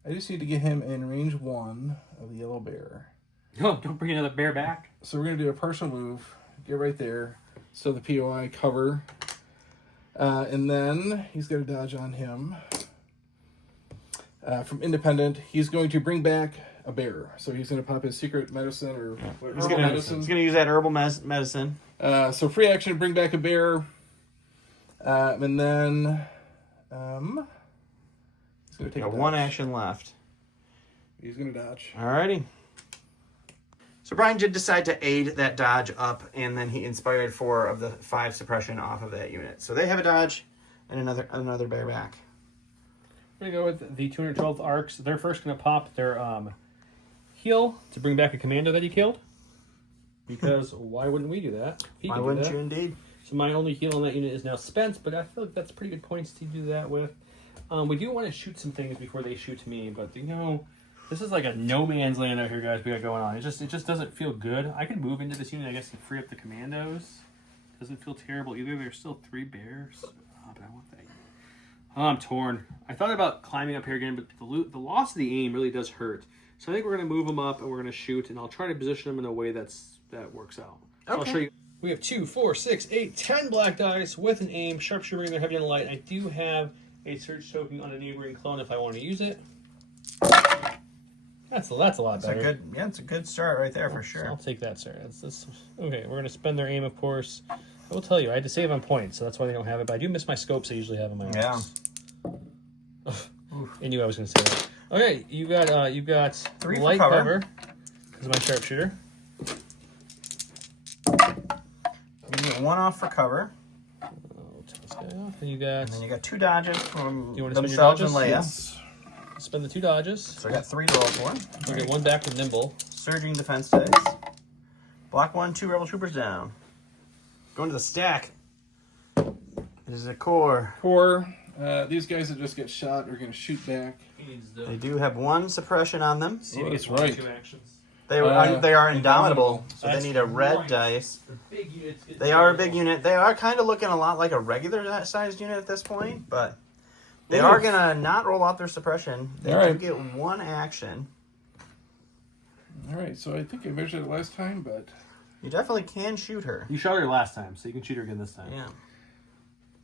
I just need to get him in range 1 of the yellow bear. No, don't bring another bear back. So we're going to do a partial move. Get right there. So the POI cover. And then he's going to dodge on him. From Independent, he's going to bring back a bear. So he's going to pop his secret medicine or He's going to use that herbal medicine. So free action, bring back a bear. And then he's going to take Got 1 action left. He's going to dodge. Alrighty. So Brian did decide to aid that dodge up, and then he inspired 4 of the 5 suppression off of that unit. So they have a dodge and another bear back. We're going to go with the 212th arcs. They're first going to pop their heal to bring back a commando that he killed. Because why wouldn't we do that? Why wouldn't you indeed? So my only heal on that unit is now spent, but I feel like that's pretty good points to do that with. We do want to shoot some things before they shoot me, but you know, this is like a no man's land out here, guys. We got going on. It just doesn't feel good. I can move into this unit, I guess, and free up the commandos. Doesn't feel terrible either. There's still 3 bears. Oh, but I want that. Oh, I'm torn. I thought about climbing up here again, but the loss of the aim really does hurt. So I think we're going to move them up and we're going to shoot, and I'll try to position them in a way that works out. So Okay. I'll show you. We have 2, 4, 6, 8, 10 black dice with an aim. Sharpshooter ring, they're heavy on the light. I do have a surge token on a neighboring clone if I want to use it. That's a lot better. It's a good start right there for So sure. I'll take that, sir. Okay, we're going to spend their aim, of course. I will tell you, I had to save on points, so that's why they don't have it. But I do miss my scopes I usually have in my arms. Yeah. I knew I was going to say that. Okay, you got 3 for light cover. because of my sharpshooter. You get 1 off for cover. I'll take this guy off. And you got. And then you got 2 dodges from You want to spend your themselves and dodges? Leia. Yes. Spend the 2 dodges. So I got 3 to roll for. You get 1 back with nimble. Surging defense dice. Block 1, 2 rebel troopers down. Going to the stack. It is a core. 4. These guys that just get shot are going to shoot back. They do have 1 suppression on them. See if he gets That's right. 2 actions. They are indomitable, so That's they need a red right. dice. The big units get They are a big unit. They are kind of looking a lot like a regular sized unit at this point, but they are going to not roll off their suppression. They All do right. get 1 action. All right, so I think I measured it last time, but You definitely can shoot her. You shot her last time, so you can shoot her again this time. Yeah.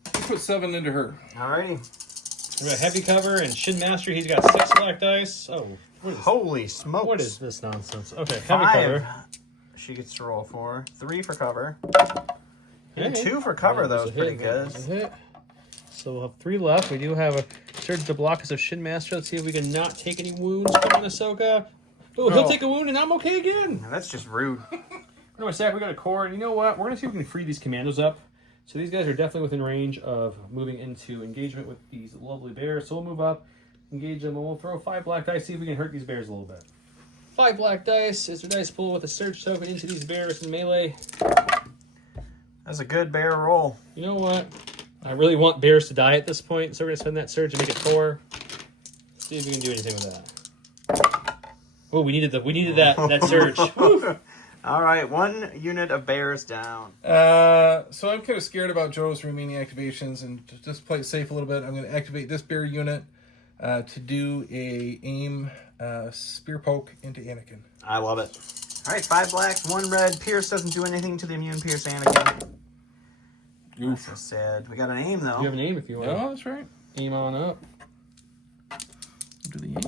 I put 7 into her. Alrighty. We got heavy cover and Shin Master. He's got 6 black dice. Oh, Holy smokes. what is this nonsense? Okay, heavy 5 cover. she gets to roll for. 3 for cover. Hey. 2 for cover, though, is There's a pretty hit. good. There's a hit. So we'll have 3 left. We do have a surge to block us of Shin Master. Let's see if we can not take any wounds from Ahsoka. Oh, he'll take a wound and I'm okay again. Now, that's just rude. Anyway, Zach, we got a core, and you know what? We're going to see if we can free these commandos up. So these guys are definitely within range of moving into engagement with these lovely bears. So we'll move up, engage them, and we'll throw 5 black dice, see if we can hurt these bears a little bit. 5 black dice is their dice pool with a surge token into these bears in melee. That's a good bear roll. You know what? I really want bears to die at this point, so we're going to spend that surge and make it 4. See if we can do anything with that. Oh, we needed that surge. Woo. All right, 1 unit of bears down. So I'm kind of scared about Joe's remaining activations, and to just play it safe a little bit, I'm going to activate this bear unit. to do a aim spear poke into Anakin. I love it. All right, 5 blacks, 1 red. Pierce doesn't do anything to the immune Pierce Anakin. Oof. That's so sad. We got an aim, though. You have an aim if you want. Oh, that's right. Aim on up. Do the aim.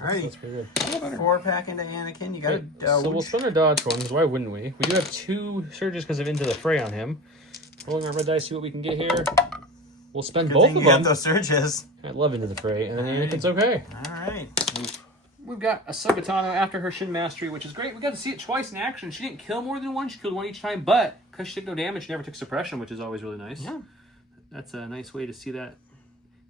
All right. That's pretty good. 4-pack into Anakin. You got a dodge. So we'll spend our dodge for him, because why wouldn't we? We do have 2 surges because of Into the Fray on him. Rolling our red dice, see what we can get here. We'll spend Good both thing of you got them. those surges. I love Into the Fray, and then Anakin's okay. All right. We've got a Sagatano after her Shin Mastery, which is great. We got to see it twice in action. She didn't kill more than one. She killed one each time, but because she did no damage, she never took suppression, which is always really nice. Yeah. That's a nice way to see that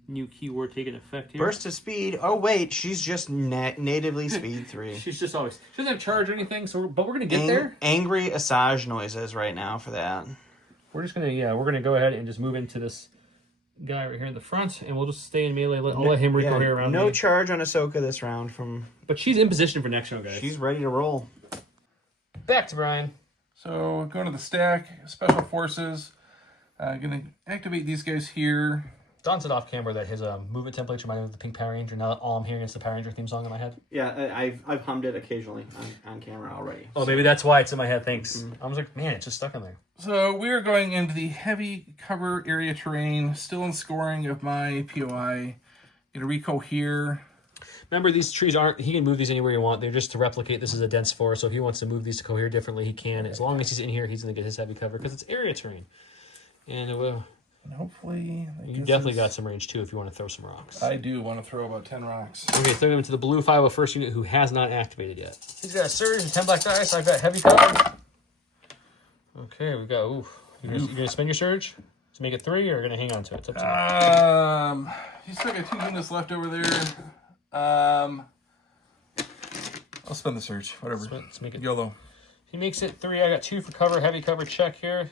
new keyword taking effect here. Burst of speed. Oh, wait. She's just natively speed 3. She's just always... She doesn't have charge or anything, so but we're going to get there. Angry Asajj noises right now for that. We're just going to, we're going to go ahead and just move into this guy right here in the front, and we'll just stay in melee. I'll let him recoil here around No me. charge on Ahsoka this round from... But she's in position for next round, guys. She's ready to roll. Back to Brian. So going to the stack, Special Forces. Going to activate these guys here. Don said off camera that his movement templates remind him of the Pink Power Ranger. Now all I'm hearing is the Power Ranger theme song in my head. Yeah, I've hummed it occasionally on camera already. Oh, maybe that's why it's in my head. Thanks. I was like, man, it's just stuck in there. So we are going into the heavy cover area terrain, still in scoring of my POI. Get a Rico here. Remember, these trees aren't... He can move these anywhere you want. They're just to replicate this is a dense forest, so if he wants to move these to cohere differently, he can. As long as he's in here, he's going to get his heavy cover, because it's area terrain. And And hopefully... you definitely got some range, too, if you want to throw some rocks. I do want to throw about 10 rocks. Okay, throw him into the blue 501st unit, who has not activated yet. He's got a surge and 10 black dice. I've got heavy cover. Okay, we've got... Oof. You're going to spend your surge to make it 3, or you're going to hang on to it? It's up to you. You still got 2 units left over there. I'll spend the surge. Whatever. Let's make it... YOLO. He makes it 3. I got 2 for cover. Heavy cover check here.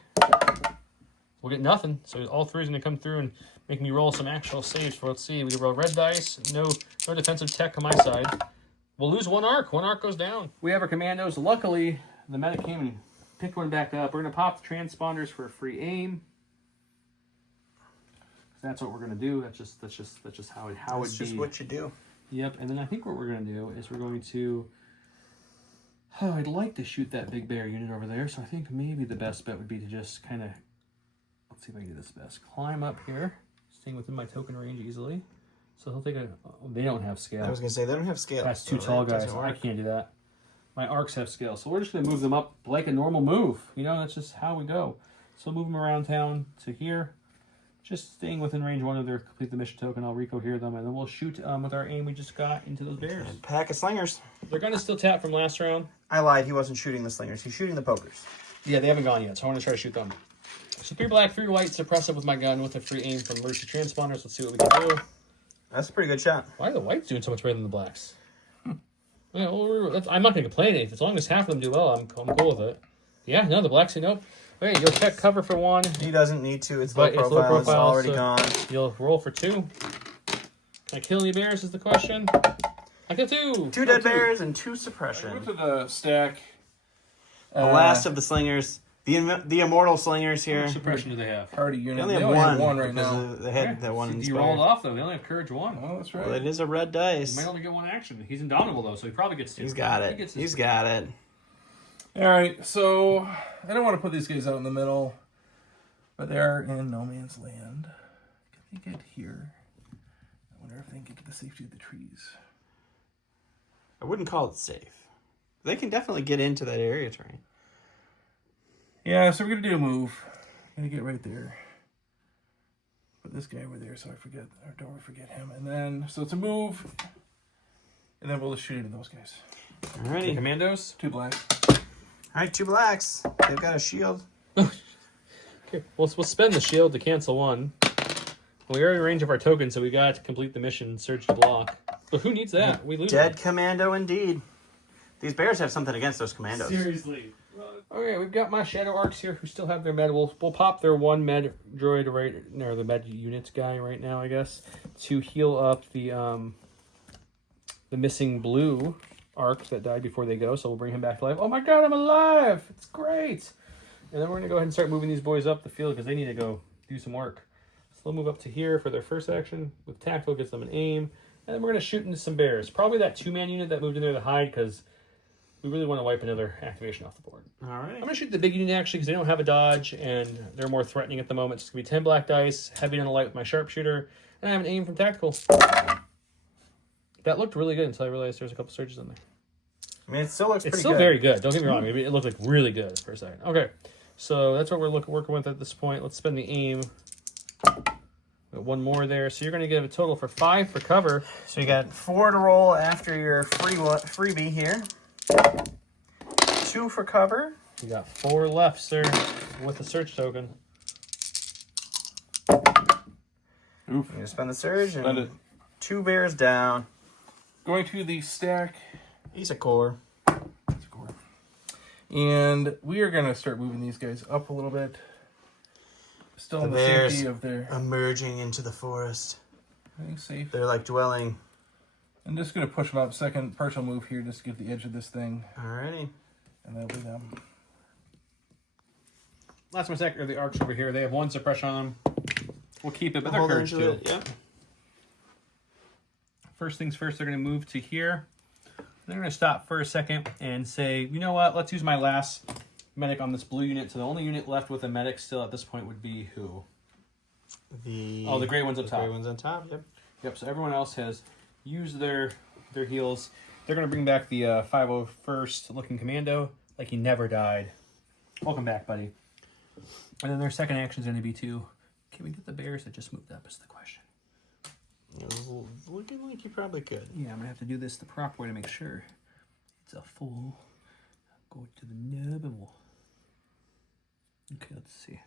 We'll get nothing. So all 3 is going to come through and make me roll some actual saves. For let's see. We roll red dice. No defensive tech on my side. We'll lose 1 arc. 1 arc goes down. We have our commandos. Luckily, the medic came and picked one back up. We're going to pop the transponders for a free aim. That's what we're going to do. That's just how it be. That's just what you do. Yep, and then I think what we're going to do is we're going to... Oh, I'd like to shoot that big bear unit over there, so I think maybe the best bet would be to just kind of... Let's see if I can do this best. Climb up here, staying within my token range easily. So he'll take a... Oh, they don't have scale. I was going to say, they don't have scale. That's too tall, guys. I can't do that. My arcs have scale, so we're just going to move them up like a normal move. You know, that's just how we go. So move them around town to here. Just staying within range 1 of their complete the mission token. I'll recohere them, and then we'll shoot with our aim we just got into those bears. And pack of slingers. They're going to still tap from last round. I lied. He wasn't shooting the slingers. He's shooting the pokers. Yeah, they haven't gone yet, so I want to try to shoot them. So 3 black, 3 white, suppressive with my gun with a free aim from Mercy Transponders. Let's see what we can do. That's a pretty good shot. Why are the whites doing so much better than the blacks? Yeah, well, I'm not going to complain. As long as half of them do well, I'm cool with it. Yeah, no, the blacks say nope. Okay, you'll check cover for 1. He doesn't need to. It's But low it's profile. low It's profile, already so- gone. You'll roll for 2. Can I kill any bears is the question. I kill 2. 2 dead bears and 2 I suppression. went to the stack. The last of the slingers. The immortal slingers How here. much suppression do they have? Party They unit. only They have only have 1 right because now. they had that one You inspired. rolled off, though. They only have courage 1. Well, that's right. Well, it is a red He dice. might only get 1 action. He's indomitable, though, so he probably gets 2. He's got He it. gets his- He's got it. All right, so I don't want to put these guys out in the middle, but they're in no man's land. Can they get here? I wonder if they can get to the safety of the trees. I wouldn't call it safe. They can definitely get into that area terrain. Yeah, so we're going to do a move. Going to get right there. Put this guy over there so I forget, or don't forget him. And then, so it's a move, and then we'll just shoot into those guys. Alrighty. Commandos? 2 black. Alright, 2 blacks. They've got a shield. Okay, we'll spend the shield to cancel 1. We are in range of our token, so we got to complete the mission, surge to block. But who needs that? We lose. Dead commando indeed. These bears have something against those commandos. Seriously. Okay, we've got my Shadow Arcs here who still have their med. We'll pop their 1 med droid, right, or the med units guy right now, I guess, to heal up the missing blue arc that died before they go. So we'll bring him back to life. Oh my god, I'm alive! It's great! And then we're going to go ahead and start moving these boys up the field because they need to go do some work. they'll move up to here for their first action. With tactical, gets them an aim. And then we're going to shoot into some bears. Probably that 2-man unit that moved in there to hide, because we really want to wipe another activation off the board. All right. I'm going to shoot the big unit, actually, because they don't have a dodge, and they're more threatening at the moment. It's going to be 10 black dice, heavy on the light with my sharpshooter, and I have an aim from tactical. That looked really good until I realized there was a couple surges in there. I mean, it still looks pretty good. It's still very good. Don't get me wrong. Maybe it looked like really good for a second. Okay, so that's what we're working with at this point. Let's spend the aim. Got one more there. So you're going to get a total for 5 for cover. So you got 4 to roll after your freebie here. 2 for cover. You got 4 left, sir, with the search token. Oof. You spend the surge Spend and it. 2 bears down. Going to the stack. He's a core. And we are going to start moving these guys up a little bit. Still in the bears safety of their... emerging into the forest. I think safe. They're like dwelling. I'm just going to push them up. Second partial move here just to get the edge of this thing. Alrighty. And that'll be them. Last massacre of the arcs over here. They have 1 suppression on them. We'll keep it, but they're Hold courage into too. it, yep. First things first, they're going to move to here. They're going to stop for a second and say, you know what, let's use my last medic on this blue unit. So the only unit left with a medic still at this point would be who? The gray ones up top. Gray ones on top, yep. Yep, so everyone else has used their heals. They're going to bring back the 501st looking commando like he never died. Welcome back, buddy. And then their second action is going to be to, can we get the bears that just moved up is the question. It was looking like you probably could. Yeah, I'm going to have to do this the proper way to make sure it's a full. Go to the nub and we'll... Okay, let's see.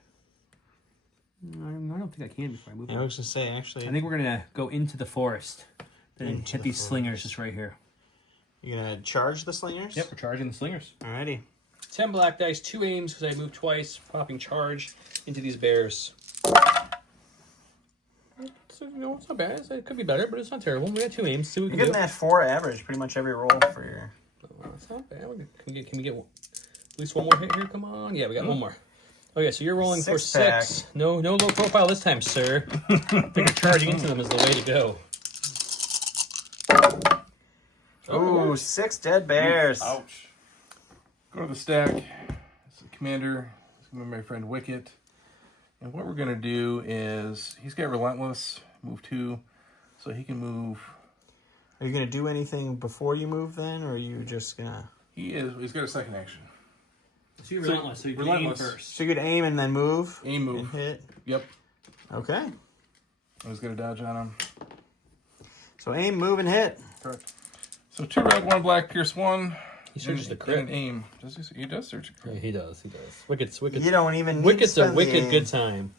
I don't think I can before I move. I was going to say, actually... I think we're going to go into the forest. Then hit these slingers just right here. You're going to charge the slingers? Yep, we're charging the slingers. Alrighty. 10 black dice, 2 aims because I moved twice, popping charge into these bears. So, it's not bad. It could be better, but it's not terrible. We got 2 aims. See what we You're can getting do. that 4 average pretty much every roll for your... Oh, that's not bad. Can we get at least one more hit here? Come on. Yeah, we got one more. Okay, so you're rolling for 6. No low profile this time, sir. I think charging into them is the way to go. Ooh, 6 dead bears. Ouch. Go to the stack. It's the commander. It's going to be my friend Wicket. And what we're going to do is, he's got Relentless, move 2, so he can move. Are you going to do anything before you move then, or are you just going to... He's got a second action. So you're relentless, so you can aim first. So you could aim and then move? Aim, move. And hit? Yep. Okay. I was going to dodge on him. So aim, move, and hit. Correct. So 2 red, 1 black, pierce 1. He searches the crit. And aim. He does search a crit. Yeah, he does. Wicket's You don't even need Wicket's to a spend wicked the aim. good time.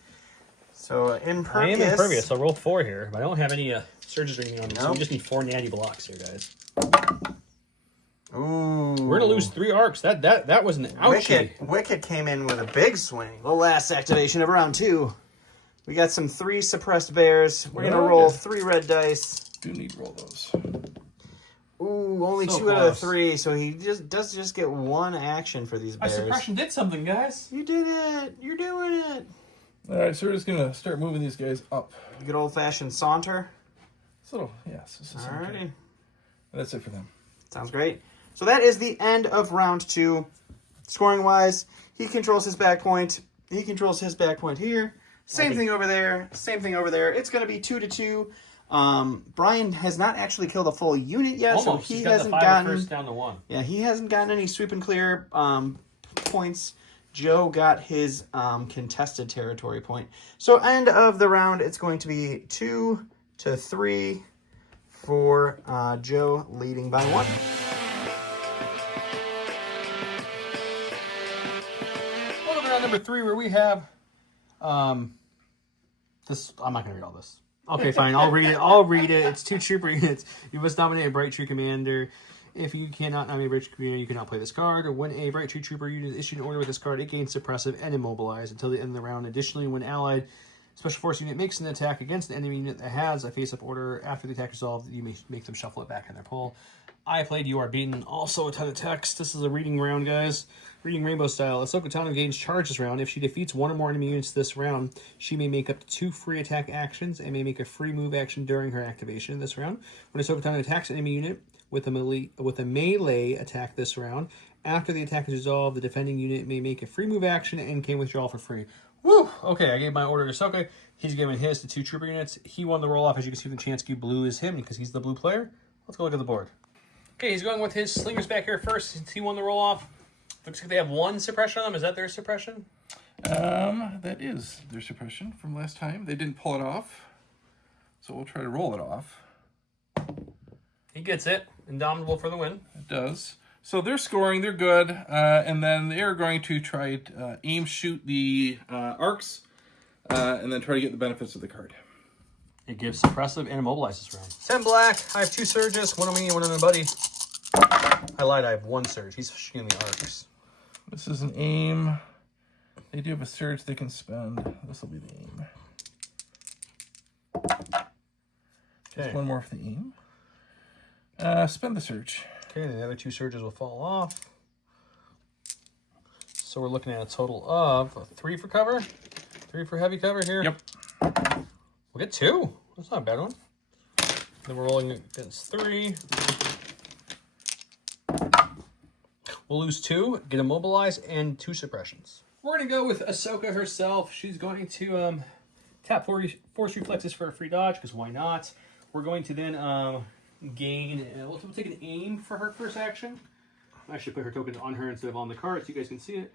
So impervious. I am impervious. I'll roll 4 here, but I don't have any surges or anything on me, so Nope. we just need 4 natty blocks here, guys. Ooh. We're gonna lose 3 arcs. That was an ouchie. Wicket came in with a big swing. The last activation of round 2. We got some 3 suppressed bears. We're going to roll 3 red dice. Do need to roll those. Ooh, only So 2 out of close. 3, so he does get 1 action for these My bears. suppression did something, guys. You did it! You're doing it! Alright, so we're just going to start moving these guys up. Good old-fashioned saunter. So, yes. This is Alrighty. That's it for them. Sounds great. So that is the end of round 2. Scoring-wise, he controls his back point. He controls his back point here. Same thing over there. Same thing over there. It's going to be 2-2. Brian has not actually killed a full unit yet, Almost. so he He's got hasn't the 5 gotten... first down to 1. Yeah, he hasn't gotten any sweep and clear points. Joe got his contested territory point. So end of the round, it's going to be 2-3 for Joe, leading by 1. Welcome to round number 3, where we have this. I'm not gonna read all this. Okay, fine. I'll read it. It's 2 trooper units. You must nominate a Bright Tree Commander. If you cannot nominate a Bright Tree Commander, you cannot play this card. Or when a Bright Tree Trooper unit is issued an order with this card, it gains suppressive and immobilized until the end of the round. Additionally, when allied special force unit makes an attack against an enemy unit that has a face-up order after the attack resolved, you may make them shuffle it back in their pull. I played You Are Beaten. Also a ton of text. This is a reading round, guys. Reading Rainbow style. Ahsoka Tano gains charge this round. If she defeats one or more enemy units this round, she may make up to 2 free attack actions and may make a free move action during her activation this round. When Ahsoka Tano attacks an enemy unit with a melee attack this round, after the attack is resolved, the defending unit may make a free move action and can withdraw for free. Woo! Okay, I gave my order to Ahsoka. He's giving his to 2 trooper units. He won the roll-off. As you can see, the chance cube blue is him because he's the blue player. Let's go look at the board. Okay, he's going with his slingers back here first since he won the roll-off. Looks like they have 1 suppression on them. Is that their suppression? That is their suppression from last time. They didn't pull it off, so we'll try to roll it off. He gets it. Indomitable for the win. It does. So they're scoring. They're good. And then they're going to try to aim shoot the arcs and then try to get the benefits of the card. It gives suppressive and immobilize this round. 10 black. I have 2 surges. One on me and one on my buddy. I lied. I have 1 surge. He's shooting the arcs. This is an aim. They do have a surge they can spend. This will be the aim. Just 1 more for the aim. Spend the surge. Okay, the other 2 surges will fall off. So we're looking at a total of 3 for cover. 3 for heavy cover here. Yep. We'll get 2. That's not a bad one. Then we're rolling against 3. We'll lose 2, get immobilized, and 2 suppressions. We're going to go with Ahsoka herself. She's going to tap Force Reflexes for a free dodge, because why not? We're going to then gain... we'll take an aim for her first action. I should put her tokens on her instead of on the card so you guys can see it.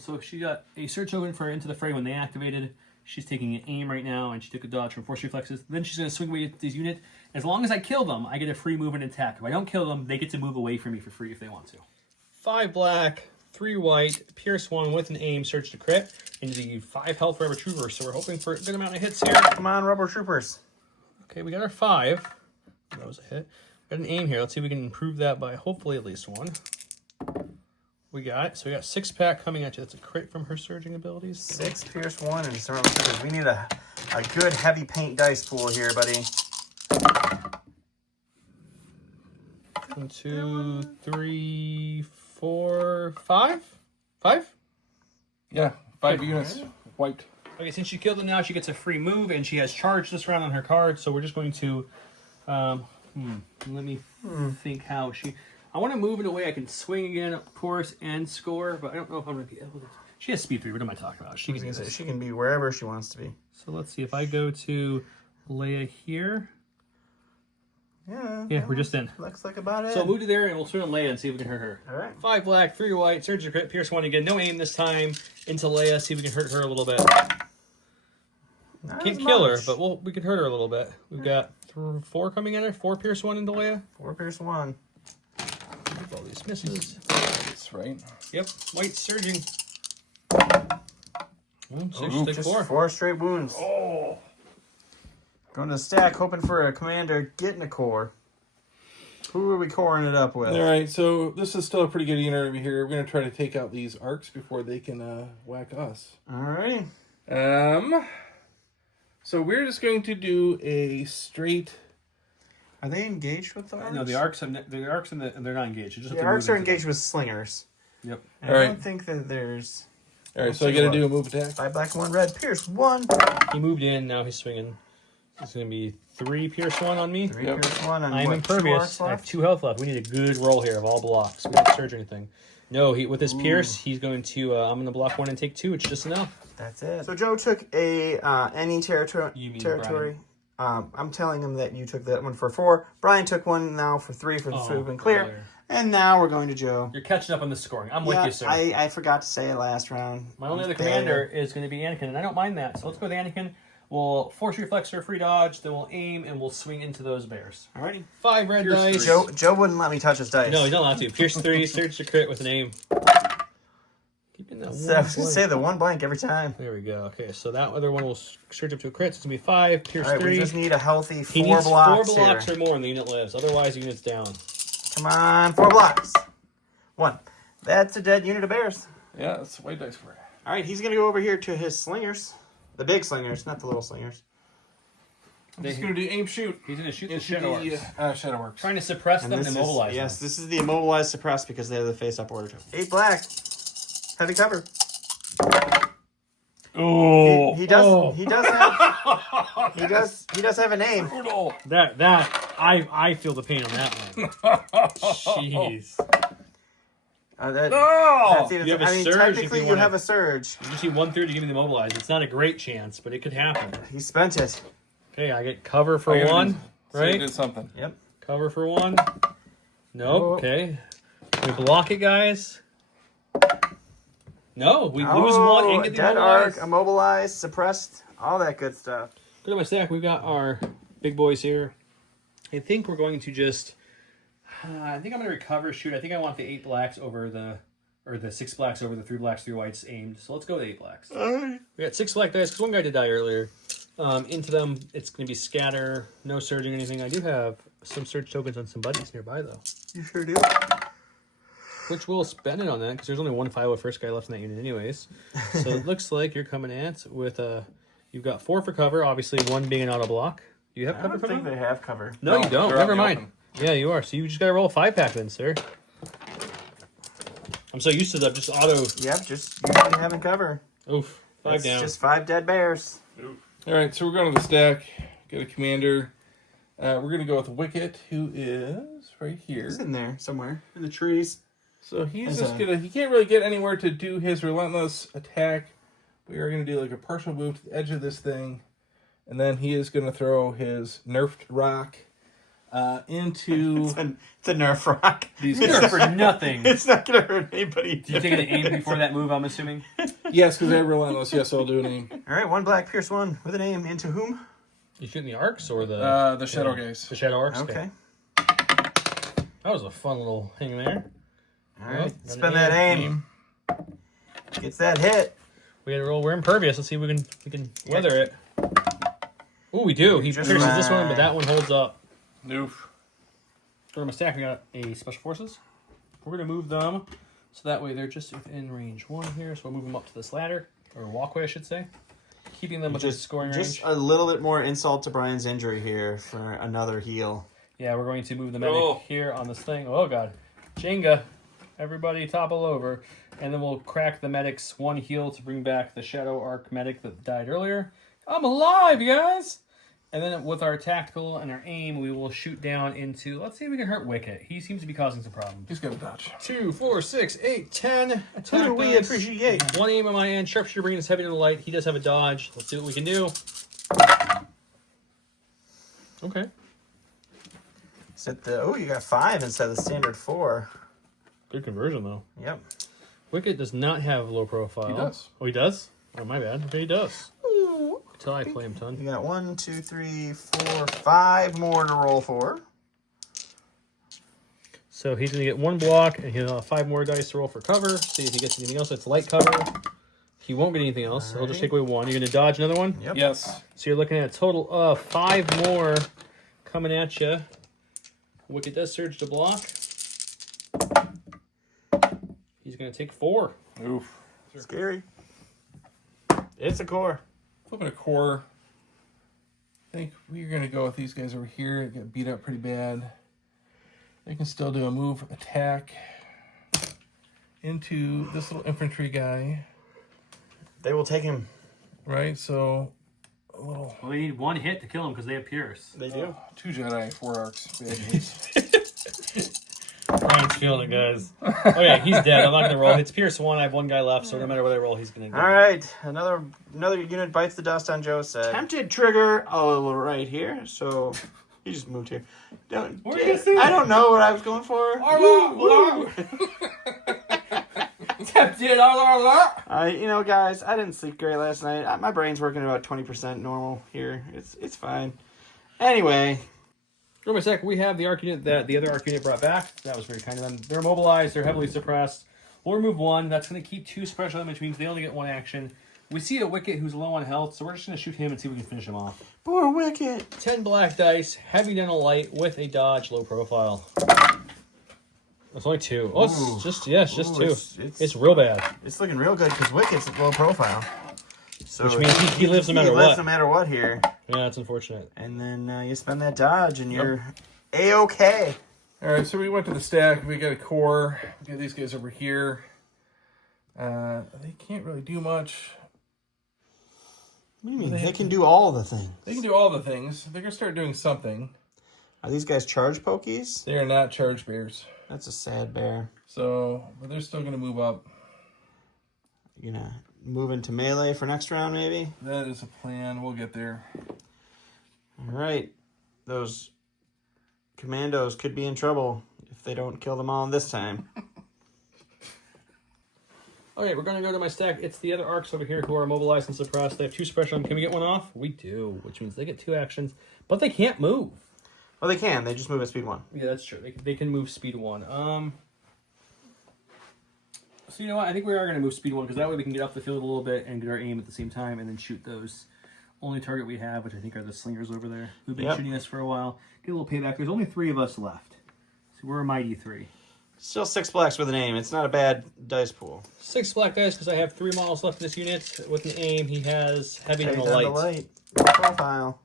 So she got a search token for Into the Fray when they activated. She's taking an aim right now, and she took a dodge from Force Reflexes. Then she's going to swing away at this unit. As long as I kill them, I get a free move and attack. If I don't kill them, they get to move away from me for free if they want to. 5 black, 3 white, Pierce 1 with an aim, search to crit, and the 5 health for Rubber Troopers. So we're hoping for a good amount of hits here. Come on, Rubber Troopers. Okay, we got our 5. That was a hit. Got an aim here. Let's see if we can improve that by hopefully at least 1. We got it. So we got 6-pack coming at you. That's a crit from her surging abilities. 6 Pierce 1 and some Rubber Troopers. We need a good heavy paint dice pool here, buddy. 1, 2, 3, 4, 5? 5? Yeah, 5 units. White. Okay, since she killed them now, she gets a free move, and she has charge this round on her card. So we're just going to, let me think how she... I want to move in a way I can swing again, of course, and score, but I don't know if I'm going to be able to... She has speed 3. What am I talking about? She can be wherever she wants to be. So let's see. If I go to Leia here... Yeah, we're just in. Looks like about it. So I'll move to there, and we'll swing on Leia and see if we can hurt her. All right. 5 black, 3 white, surge to crit, Pierce 1 again. No aim this time. Into Leia, see if we can hurt her a little bit. Can't kill her, but we can hurt her a little bit. We've got 4 coming at her. 4 Pierce 1 into Leia. 4 Pierce 1. With all these misses. That's right. Yep, white surging. Just 4 straight wounds. Oh. Going to the stack, hoping for a commander, getting a core. Who are we coring it up with? All right, so this is still a pretty good unit over here. We're going to try to take out these arcs before they can whack us. All righty. So we're just going to do a straight... Are they engaged with the arcs? No, the arcs and they're not engaged. The arcs are engaged with slingers. Yep. I don't think that there's... All right, so I got to do a move attack. 5 black, 1 red, Pierce 1. He moved in, now he's swinging. It's going to be 3 Pierce 1 on me. 3 Pierce 1 on I'm impervious. I have 2 health left. We need a good roll here of all blocks. We don't surge or anything. No, with his Pierce, he's going to... I'm going to block 1 and take 2. It's just enough. That's it. So Joe took a any territory. You mean I'm telling him that you took that one for 4. Brian took one now for 3 for the swoop and clear. Earlier. And now we're going to Joe. You're catching up on the scoring. I'm with you, sir. I forgot to say it last round. My only other commander is going to be Anakin, and I don't mind that. So let's go with Anakin. We'll Force Reflex for a free dodge, then we'll aim, and we'll swing into those bears. Alrighty. 5 red dice. Joe wouldn't let me touch his dice. No, he's not allowed to. Pierce 3, surge to crit with an aim. Keeping that I was going to say the 1 blank every time. There we go. Okay, so that other one will surge up to a crit. So it's going to be 5, Pierce 3. We just need a healthy 4 he needs blocks 4 blocks here. or more and the unit lives. Otherwise, the unit's down. Come on, 4 blocks. 1. That's a dead unit of bears. Yeah, that's white dice for it. Alright, he's going to go over here to his slingers. The big slingers, not the little slingers. He's going to do aim shoot. He's going to shoot the into Shadow the Arcs. Shadow Arcs. Trying to suppress them and immobilize them. Yes, this is the immobilized suppressed because they have the face-up order. 8 black. Heavy cover. Oh, he does have he does have a name. Brutal. I feel the pain on that one. Jeez. That's even, You have a I mean, surge technically if you have a surge. You see 1/3 to give me the mobilize. It's not a great chance, but it could happen. He spent it. Okay, I get cover for one, So he right? did something. Yep. Cover for one. Nope. Oh. Okay. We block it, guys. No, we lose one and get the dead immobilize. arc, immobilized, suppressed, all that good stuff. Go to my stack. We've got our big boys here. I think we're going to just. I think I'm going to recover. Shoot, I think I want the 8 blacks over the, or the 6 blacks over the 3 blacks, 3 whites aimed. So let's go with 8 blacks. We got 6 black dice because one guy did die earlier. Into them, it's going to be scatter, no surging or anything. I do have some surge tokens on some buddies nearby though. You sure do. Which we'll spend it on that because there's only 1 5 first guy left in that unit anyways. So it looks like you're coming at with you've got 4 for cover, obviously 1 being an auto block. Do you have I cover don't for think them? they have cover. No, you don't. they're out Never in the mind. open. Yeah, you are. So you just got to roll a 5-pack then, sir. I'm so used to that. Just auto. Yep, just usually having cover. Oof. 5 It's down. just 5 dead bears. All right, so we're going to the stack. Got a commander. We're going to go with Wicket, who is right here. He's in there somewhere in the trees. So he's There's just gonna. He can't really get anywhere to do his relentless attack. We are gonna do like a partial move to the edge of this thing, and then he is gonna throw his nerfed rock into It's a nerf rock. these Nerf guys. for nothing. It's not gonna hurt anybody. Did you take an aim before that move, I'm assuming? Yes, because they're relentless. Yes, I'll do an aim. All right, 1 black, pierce 1 with an aim into whom? You shooting the arcs or the The shadow guys. the shadow arcs? Okay. That was a fun little thing there. All right, Well, spend that aim. Gets that hit. We had to roll. We're impervious. Let's see if we can weather it. Oh, we do. He Just pierces this one, right. but that one holds up. Noof. Go to my stack. We got a special forces. We're gonna move them so that way they're just within range 1 here. So we'll move them up to this ladder or walkway, I should say, keeping them within scoring Just range. a little bit more insult to Brian's injury here for another heal. Yeah, we're going to move the medic here on this thing. Oh god, Jenga! Everybody topple over, and then we'll crack the medic's 1 heal to bring back the shadow arc medic that died earlier. I'm alive, you guys! And then with our tactical and our aim, we will shoot down into. Let's see if we can hurt Wicket. He seems to be causing some problems. He's gonna dodge. 2, 4, 6, 8, 10. Who do we dice. appreciate? 1 aim on my end. Sharpshooter bringing us heavy to the light. He does have a dodge. Let's see what we can do. Okay. Set the you got 5 instead of the standard 4. Good conversion, though. Yep. Wicket does not have low profile. He does. Oh, he does? Oh, my bad. Okay, he does. Until I play him ton. You got 1, 2, 3, 4, 5 more to roll for. So he's going to get 1 block, and he'll have 5 more dice to roll for cover. See if he gets anything else. That's light cover. He won't get anything else, so he'll just take away 1. You're going to dodge another one? Yep. Yes. So you're looking at a total of 5 more coming at you. Wicket does surge to block. He's going to take 4. Oof. Scary. It's a core. Flipping a core. I think we're gonna go with these guys over here. They got beat up pretty bad. They can still do a move attack into this little infantry guy. They will take him. Right, so a little Well, we need 1 hit to kill him because they have Pierce. They do. 2 Jedi, 4 arcs. Bad news. Brian's feeling it, guys. Oh, yeah, he's dead. I'm not going to roll. It's Pierce 1. I have 1 guy left, so no matter what I roll, he's going to go. All right, another unit bites the dust on Joe's set. Tempted trigger. Oh, right here. So he just moved here. Don't. What are you gonna say? I don't know what I was going for. Tempted. Guys, I didn't sleep great last night. My brain's working about 20% normal here. It's fine. Anyway. For a sec, we have the arc unit that the other arc unit brought back. That was very kind of them. They're immobilized. They're heavily suppressed. We'll remove 1. That's going to keep 2 special, which means they only get 1 action. We see a Wicket who's low on health, so we're just going to shoot him and see if we can finish him off. Poor Wicket. 10 black dice, heavy dental light with a dodge, low profile. It's only 2. Oh, it's just 2. It's real bad. It's looking real good because Wicket's low profile. So Which means he lives no matter He lives what. no matter what here. Yeah, that's unfortunate. And then you spend that dodge, and you're A-okay. All right, so we went to the stack. We got a core. We got these guys over here. They can't really do much. What do you mean? They can do all the things. They can do all the things. They're going to start doing something. Are these guys charge pokies? They are not charge bears. That's a sad bear. So, but they're still going to move up. You gonna move into melee for next round, maybe? That is a plan. We'll get there. All right. Those commandos could be in trouble if they don't kill them all this time. Okay, we're going to go to my stack. It's the other arcs over here who are mobilized and suppressed. They have 2 suppression. Can we get one off? We do, which means they get 2 actions, but they can't move. Well, they can. They just move at speed 1. Yeah, that's true. They can move speed 1. So you know what? I think we are going to move speed 1 because that way we can get up the field a little bit and get our aim at the same time and then shoot those. Only target we have, which I think are the slingers over there, who've been shooting us for a while. Get a little payback. There's only 3 of us left. So we're a mighty 3. Still 6 blacks with an aim. It's not a bad dice pool. 6 black dice because I have 3 models left in this unit. With an aim, he has heavy and a Heavy light. on the light. Profile.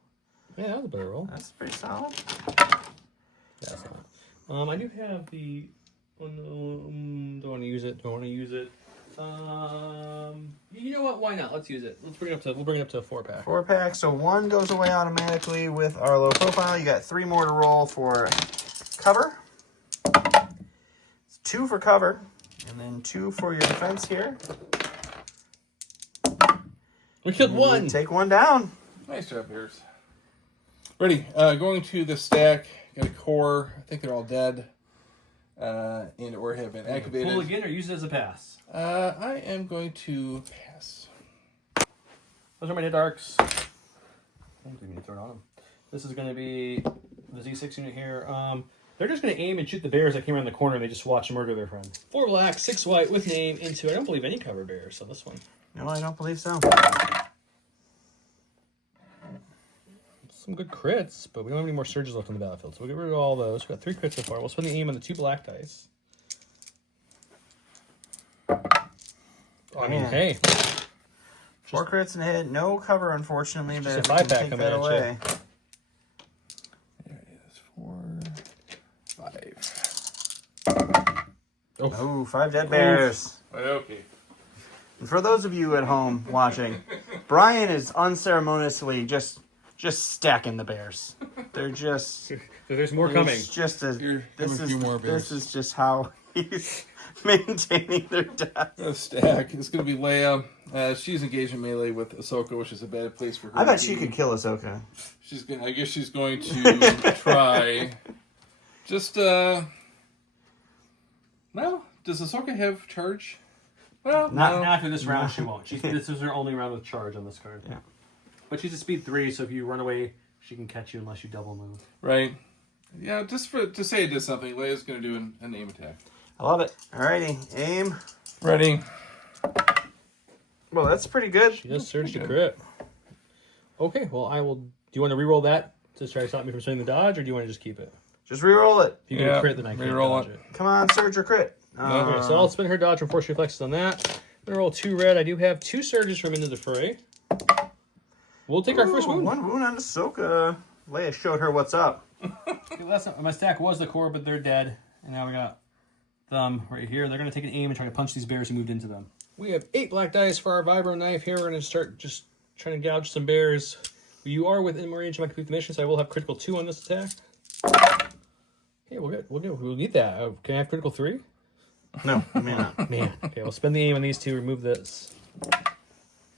Yeah, that was a better roll. That's pretty solid. That's not. I do have the. Oh, no, don't want to use it. Don't want to use it. You know what? Why not? Let's use it. Let's bring it up to. We'll bring it up to a 4-pack. 4-pack. So 1 goes away automatically with our low profile. You got 3 more to roll for cover. It's 2 for cover, and then 2 for your defense here. We killed 1. Take 1 down. Nice job, bears. Ready. Going to the stack. Got a core. I think they're all dead. And or have been activated. Pull again or use it as a pass. I am going to pass. Those are my dead arcs. I don't even need to throw it on them. This is going to be the Z6 unit here. They're just going to aim and shoot the bears that came around the corner and they just watch murder their friend. 4 black, 6 white with an aim into, I don't believe any cover bears, so this one. No, I don't believe so. Some good crits, but we don't have any more surges left on the battlefield, so we'll get rid of all those. We've got 3 crits so far. We'll spend the aim on the 2 black dice. I mean, hey. 4 crits and a hit. No cover, unfortunately, Just but a we can 5-pack take coming that at you. away. There it is. 4, 5. Oh, 5 dead bears. Okay. And for those of you at home watching, Brian is unceremoniously just stacking the bears. They're just. There's more coming. It's just a. Here, have This a is few more bears. this is just how he's maintaining their death. A stack. It's going to be Leia. She's engaged in melee with Ahsoka, which is a bad place for her. I bet to she be. could kill Ahsoka. She's going. I guess she's going to try. Just No. Does Ahsoka have charge? Well, Not- no. Not after this round, she won't. This is her only round with charge on this card. Yeah. But she's a speed 3, so if you run away, she can catch you unless you double move. Right. Yeah. Just to say it did something. Leia's going to do an aim attack. I love it. Alrighty, aim. Ready. Well, that's pretty good. She just surged a crit. Okay, well, I will. Do you want to reroll that to try to stop me from swinging the dodge, or do you want to just keep it? Just re-roll it. If you get Yeah, a crit, then I can't reroll dodge it. Come on, surge or crit. Okay, so I'll spin her dodge and force reflexes on that. I'm going to roll 2 red. I do have 2 surges from Into the Fray. We'll take our first wound. 1 wound on Ahsoka. Leia showed her what's up. My stack was the core, but they're dead. And now we got them right here. They're going to take an aim and try to punch these bears who moved into them. We have 8 black dice for our vibro knife here. We're going to start just trying to gouge some bears. You are within range of my complete the mission, so I will have critical 2 on this attack. Okay, we'll need that. Can I have critical 3? No, I may not. Man. Okay, we'll spend the aim on these 2, remove this.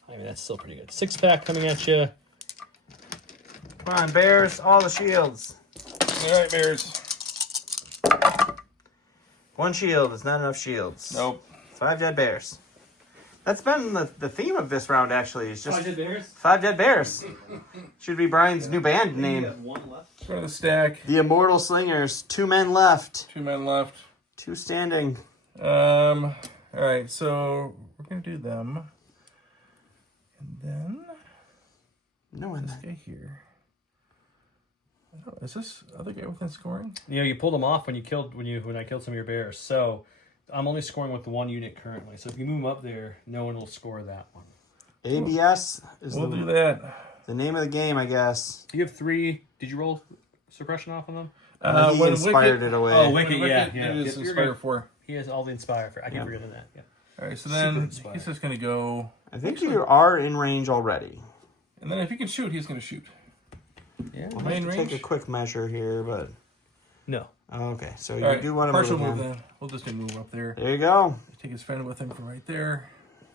I mean, that's still pretty good. 6-pack coming at you. Come on, bears. All the shields. All right, bears. 1 shield is not enough shields. Nope. 5 dead bears. That's been the theme of this round, actually. It's just 5 dead bears? 5 dead bears. Should be Brian's new band name. 1 left. Front of the stack. The Immortal Slingers. 2 men left. 2 men left. 2 standing. All right, so we're gonna do them, and then No one. this guy here. I don't, is this other guy within scoring? You know, you pulled them off when I killed some of your bears. So I'm only scoring with the 1 unit currently. So if you move them up there, no one will score that one. ABS is We'll do that. the name of the game, I guess. You have 3. Did you roll suppression off on them? He inspired it away. Oh, Wicked, yeah. It is You're Inspire good. 4. He has all the Inspire for. I keep forgetting that. Yeah. All right, so Super then Inspire. he's just going to go. I think you are in range already. And then if he can shoot, he's going to shoot. Yeah. We'll Main have to range? take a quick measure here, but No. okay. So All you right, do want to partial move move him. then. We'll just move up there. There you go. Take his friend with him from right there.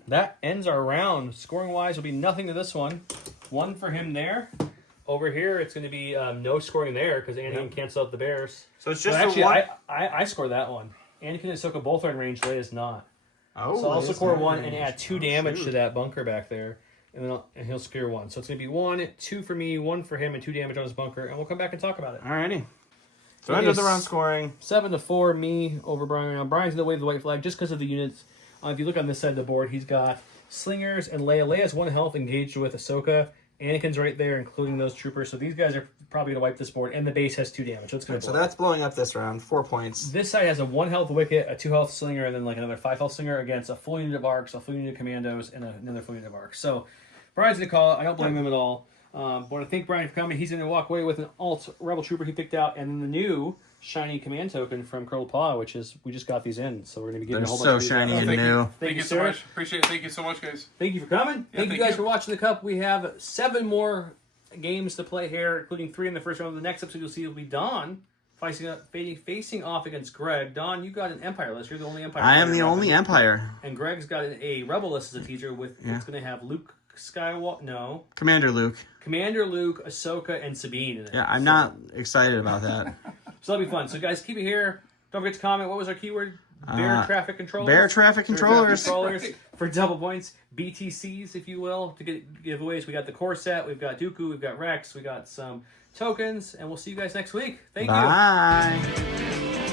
That ends our round. Scoring wise, will be nothing to this one. 1 for him there. Over here, it's going to be no scoring there because Andy can cancel out the Bears. So it's But just actually, a one. I scored that one. Anakin and Ahsoka both are in range. Leia's not. Oh, So I'll it's score not 1 in and range. add 2 Oh, damage shoot. to that bunker back there. And then he'll secure 1. So it's going to be 1, 2 for me, 1 for him, and 2 damage on his bunker. And we'll come back and talk about it. Alrighty. So It end of is the round scoring. 7-4, me over Brian. Now, Brian's going to wave the white flag just because of the units. If you look on this side of the board, he's got Slingers and Leia. Leia's 1 health engaged with Ahsoka. Anakin's right there, including those troopers. So these guys are probably going to wipe this board. And the base has 2 damage. So it's going to So that's blowing up this round. 4 points. This side has a 1 health Wicket, a 2 health Slinger, and then like another 5 health Slinger against a full unit of Arcs, a full unit of Commandos, and another full unit of Arcs. So Brian's going to call it. I don't blame him at all. But I thank Brian for coming. He's going to walk away with an alt Rebel Trooper he picked out, and then the new shiny command token from Colonel Paw, which is, we just got these in. So we're going to be getting They're a whole so bunch of these shiny out. and Thank you. new. Thank you so sir. much. Appreciate it. Thank you so much, guys. Thank you for coming. Thank you thank guys you. for watching the Cup. We have 7 more games to play here, including 3 in the first round. The next episode you'll see will be Don facing off against Greg. Don, you got an Empire list. You're the only Empire I am player the right only now. Empire. And Greg's got a Rebel list as a teacher with it's going to have Luke Skywalker, no, Commander Luke. Commander Luke, Ahsoka, and Sabine in it. Yeah, I'm not excited about that. So that'll be fun. So guys, keep it here. Don't forget to comment. What was our keyword? Bear traffic controllers. Bear traffic controllers. Controllers for double points. BTCs, if you will, to get giveaways. We got the core set. We've got Dooku. We've got Rex. We got some tokens. And we'll see you guys next week. Thank you. Bye.